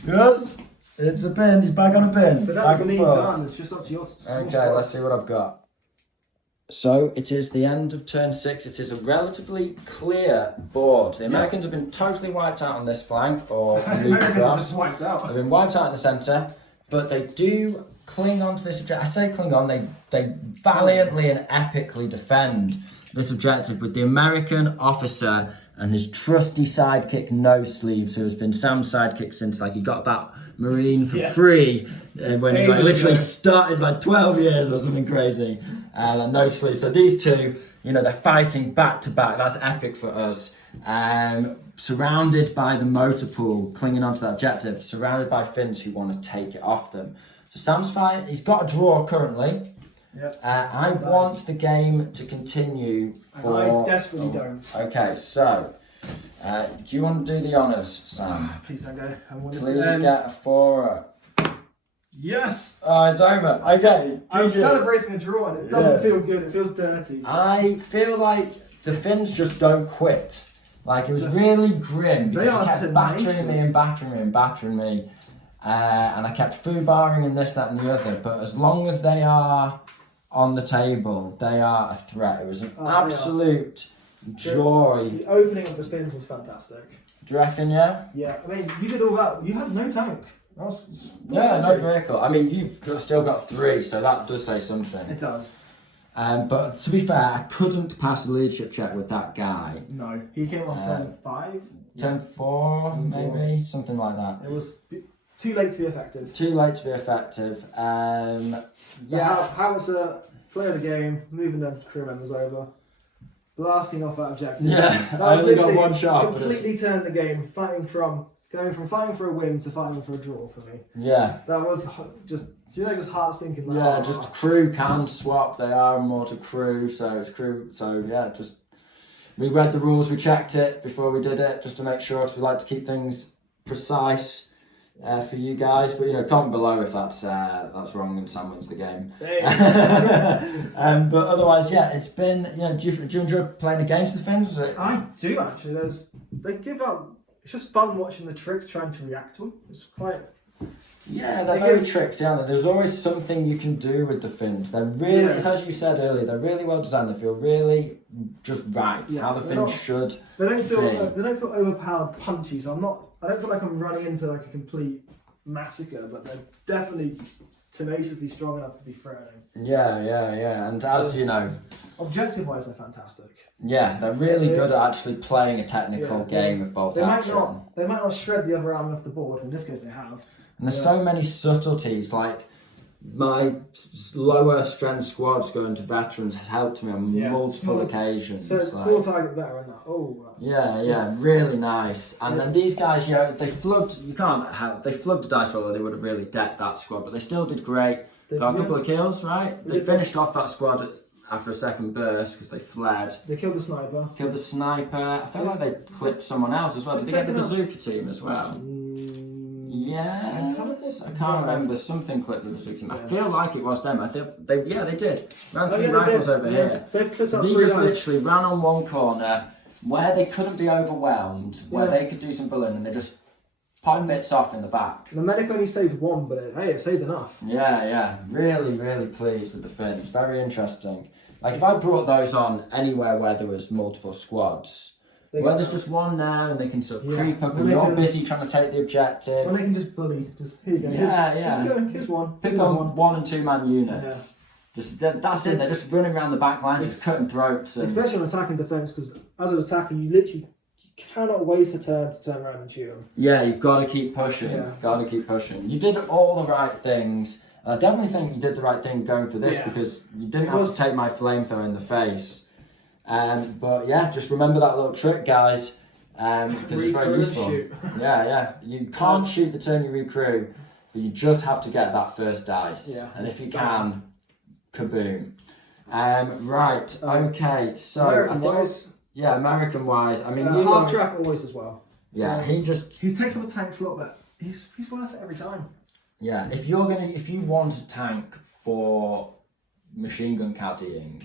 Yes! It's a pin, he's back on a pin. But Back that's and me forth. done. It's just up to yours. Okay, let's see what I've got. So it is the end of turn 6. It is a relatively clear board. The Americans have been totally wiped out on this flank, or The moved Americans are across. just wiped out. They've been wiped out in the centre, but they do cling on to this objective. I say cling on, they valiantly and epically defend this objective with the American officer and his trusty sidekick No Sleeves, who has been Sam's sidekick since he got that Marine for free when he literally started 12 years or something crazy. No Sleeves. So these 2, they're fighting back to back. That's epic for us. Surrounded by the motor pool, clinging onto that objective, surrounded by Finns who want to take it off them. So Sam's fight, he's got a draw currently. Yep. I want the game to continue for... And I desperately don't. Okay, so, do you want to do the honours, Sam? Please don't go. I want this Please to end. get a 4. Yes! Oh, it's over. Okay. I'm GG. celebrating a draw and it doesn't feel good. It feels dirty. I feel like the Finns just don't quit. It was really grim because They he are kept battering me tenacious. and battering me and battering me. And I kept foobarring and this, that and the other. But as long as they are on the table, they are a threat. It was an absolute joy. The opening of the spins was fantastic. Do you reckon, yeah? Yeah, I mean, you did all that. You had no tank. That was Yeah, no vehicle. I mean, still got 3, so that does say something. It does. But to be fair, I couldn't pass a leadership check with that guy. No, he came on turn 5. Turn 4, maybe? Something like that. It was too late to be effective. Too late to be effective. Howitzer, player of the game, moving the crew members over, blasting off that objective. Yeah, That I was only got literally 1 shot. But completely turned the game, going from fighting for a win to fighting for a draw for me. yeah. That was just heart sinking. Yeah, just crew can swap. They are a mortar crew, so it's crew. So yeah, we read the rules, we checked it before we did it, just to make sure. Because we like to keep things precise for you guys. But comment below if that's wrong and Sam wins the game. But otherwise, yeah, it's been. Do you enjoy playing against the Finns? I do actually. They give out it's just fun watching the tricks, trying to react to them. It's quite. Yeah, they're very tricksy, aren't they? There's always something you can do with the fins. They're really, it's as you said earlier, they're really well designed. They feel really just right, how the fins should. They don't feel overpowered punchy. So I don't feel like I'm running into like a complete massacre, but they're definitely tenaciously strong enough to be threatening. Yeah. And as you know, objective wise, they're fantastic. Yeah, they're really good at actually playing a technical game of bolt action. They might not shred the other arm off the board. In this case, they have. And there's so many subtleties. Like my lower strength squads going to veterans has helped me on multiple occasions. So small target veteran. Really nice. And then these guys, they flubbed. They flubbed the dice roll, or they would have really decked that squad. But they still did great. Got a couple of kills, right? They finished off that squad after a second burst because they fled. They killed the sniper. I feel like they clipped someone else as well. Did they get the bazooka team as well? Yes, I can't remember. Something clipped the bazooka team. I feel like it was them. I think they did. Ran 3 rifles over here. So they've clipped up they just literally ran on one corner where they couldn't be overwhelmed, where they could do some bullying, and they just popped bits off in the back. The medic only saved one, but it saved enough. Yeah. Really pleased with the fins. Very interesting. Like if I brought those on anywhere where there was multiple squads, where there's just one now and they can sort of creep up and you're busy trying to take the objective. Well, they can just bully. Just here you go. Here's one. Pick on 1 and 2 man units. That's it. They're just running around the back line, just cutting throats. Especially on attack and defence, because as an attacker, you cannot waste a turn to turn around and shoot them. Yeah, you've got to keep pushing. You did all the right things. I definitely think you did the right thing going for this because you didn't have to take my flamethrower in the face. But yeah, just remember that little trick, guys, because it's very useful. Yeah. You can't shoot the turn you recruit, but you just have to get that first dice. Yeah. And if you can, kaboom. Right. Okay. So American-wise, I mean, half track always as well. Yeah, he takes up a tank slot, but he's worth it every time. Yeah, if you want a tank for machine gun caddying,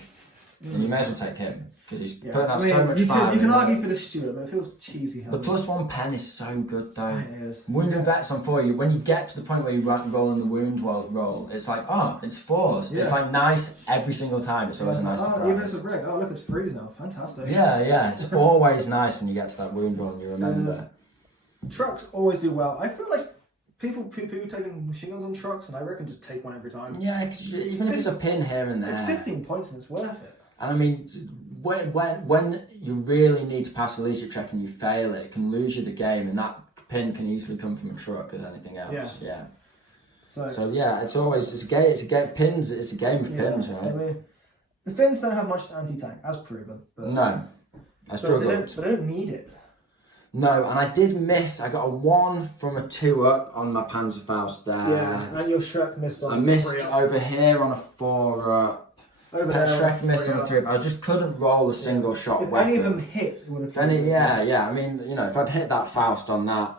then you may as well take him because he's putting out so much fire. You can argue for the Stewart, but it feels cheesy. The +1 pen is so good though. It is. Wounded vets on 4. When you get to the point where you roll in the wound roll, it's like it's 4s. Yeah. It's like nice every single time. It's always a nice surprise. Even if it's a brick. Oh look, it's 3s now. Fantastic. Yeah. It's always nice when you get to that wound roll and you remember. Trucks always do well. I feel like people taking machine guns on trucks, and I reckon just take one every time. Yeah, cause even if it's a pin here and there. It's 15 points and it's worth it. And I mean, when you really need to pass a leadership check and you fail it, it can lose you the game, and that pin can easily come from a truck as anything else. Yeah. So yeah, it's a game of pins, right? I mean, the Finns don't have much anti-tank, as proven. But no, I struggled. But they don't need it. No, and I did miss. I got a 1 from a 2 up on my Panzerfaust there. Yeah, and your Shrek missed on I missed over here on a 4 up. Shrek missed on a 3 up. I just couldn't roll a single shot if weapon. If any of them hit, it would have killed I mean, if I'd hit that Faust on that...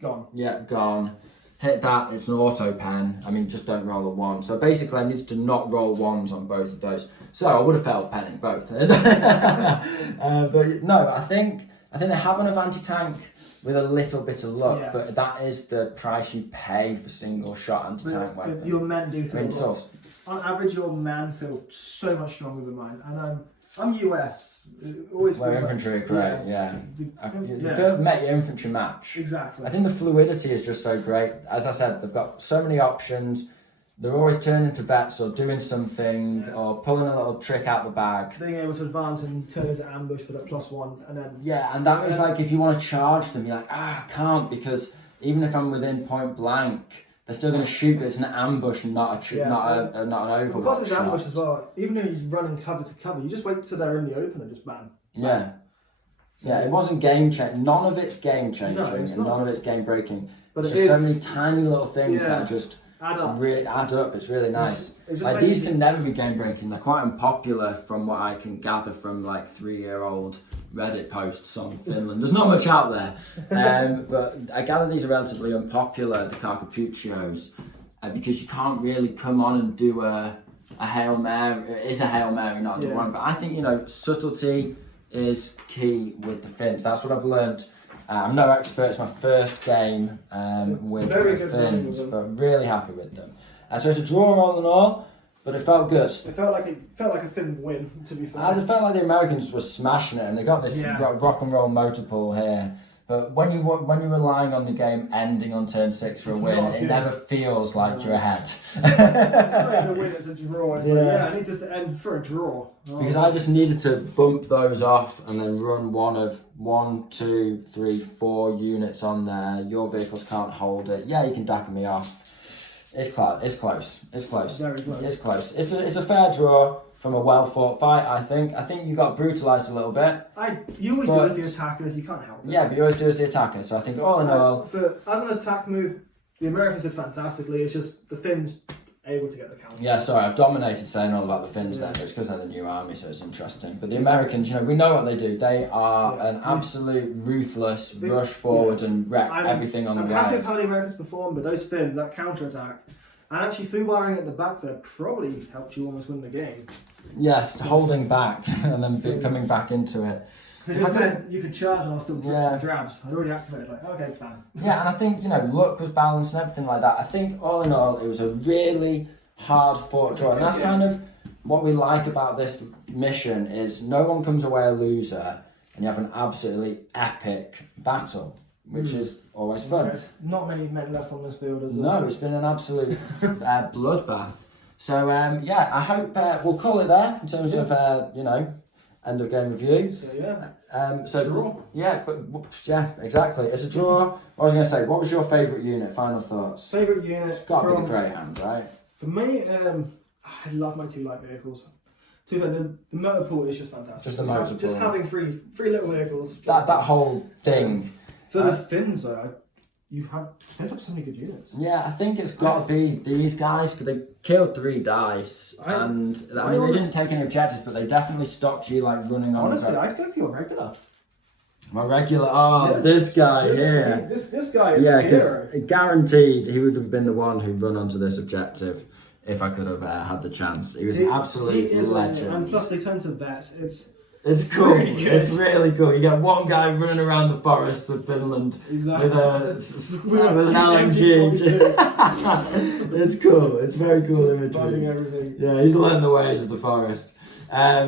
Gone. Yeah, gone. Hit that, it's an auto pen. I mean, just don't roll a 1. So basically, I needed to not roll 1s on both of those. So I would have failed penning both. But no, I think they have enough anti-tank with a little bit of luck, but that is the price you pay for single shot anti-tank weapons. Your men do feel on average, your men feel so much stronger than mine. And I'm US. Always infantry are great, You feel met your infantry match. Exactly. I think the fluidity is just so great. As I said, they've got so many options. They're always turning to vets or doing something or pulling a little trick out the bag. Being able to advance and turn into ambush for that +1 and then... Yeah, and that means like if you want to charge them, you're like, I can't, because even if I'm within point blank, they're still going to shoot, but it's an ambush and not an overwatch. Because it's ambush as well, even if you run in cover to cover, you just wait till they're in the open and just bam. Yeah. Yeah, it wasn't game changing. None of it's game changing and none of it's game breaking. But it's just so many tiny little things that just... add up. It's really nice. Like these can never be game breaking. They're quite unpopular from what I can gather from like 3-year-old Reddit posts on Finland. There's not much out there, but I gather these are relatively unpopular, the Carcapuccios, because you can't really come on and do a Hail Mary. It is a Hail Mary, not a one. But I think subtlety is key with the Finns. That's what I've learned I'm no expert, it's my first game with very the good running Finns, with them. but really happy with them. So it's a draw all in all, but it felt good. It felt like a Finn win, to be fair. I just felt like the Americans were smashing it, and they got this rock and roll motor pool here. But when you're relying on the game ending on turn 6 for a win, it never feels like you're ahead. It's not even a win, it's a draw. It's I need to end for a draw. Because I just needed to bump those off and then run one of 1, 2, 3, 4 units on there. Your vehicles can't hold it. Yeah, you can dacker me off. It's close. It's close. It's close. Very close. It's close. It's a fair draw from a well fought fight. I think you got brutalised a little bit. You always do as the attacker. You can't help it. Yeah, but you always do as the attacker. So I think all in all, as an attack move, the Americans did fantastically. It's just the Finns able to get the counter. yeah. Sorry, I've dominated saying all about the Finns there. But it's because they're the new army, so it's interesting. But the Americans, we know what they do. They are an absolute ruthless rush forward and wreck everything on the way. I'm happy with how the Americans performed, but those Finns, that counter attack. And actually, foobaring at the back there probably helped you almost win the game. Yes, holding back and then coming back into it. You could charge and I'll still drip some drabs. I'd already activated, okay, bam. Yeah, and I think, luck was balanced and everything like that. I think, all in all, it was a really hard fought draw. And that's kind of what we like about this mission is no one comes away a loser and you have an absolutely epic battle, which is always fun. There's not many men left on this field, is there? No, it's been an absolute bloodbath. So, I hope we'll call it there in terms of, end of game review. So, yeah. Draw. Yeah, exactly. It's a draw. I was going to say, what was your favourite unit? Final thoughts? Favourite unit? It's got to be the Greyhound, right? For me, I love my 2 light vehicles. The motor pool is just fantastic. Just the motor pool. Just having three little vehicles. That whole thing. For the Finns, though, Finns have so many good units. Yeah, I think it's got to be these guys because they killed 3 dice, and they didn't take any objectives, but they definitely stopped you running on. Honestly, I'd go for your regular. My regular, this guy here. This guy. Yeah, because guaranteed he would have been the one who run onto this objective if I could have had the chance. He was an absolute legend. And plus, they turn to vets. It's cool. Really good. It's really cool. You get one guy running around the forests of Finland with an LMG. It's cool. It's very cool imagery. Buzzing everything. Yeah, he's learned the ways of the forest. I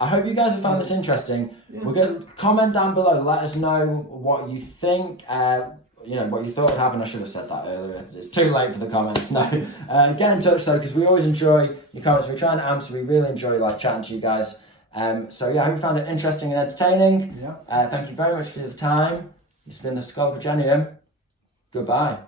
hope you guys have found this interesting. Yeah. We'll comment down below. Let us know what you think. What you thought would happen. I should have said that earlier. It's too late for the comments. No. Get in touch though, because we always enjoy your comments. We try and answer. We really enjoy chatting to you guys. I hope you found it interesting and entertaining. Yeah. Thank you very much for your time. It's been the Skull Progenium. Goodbye.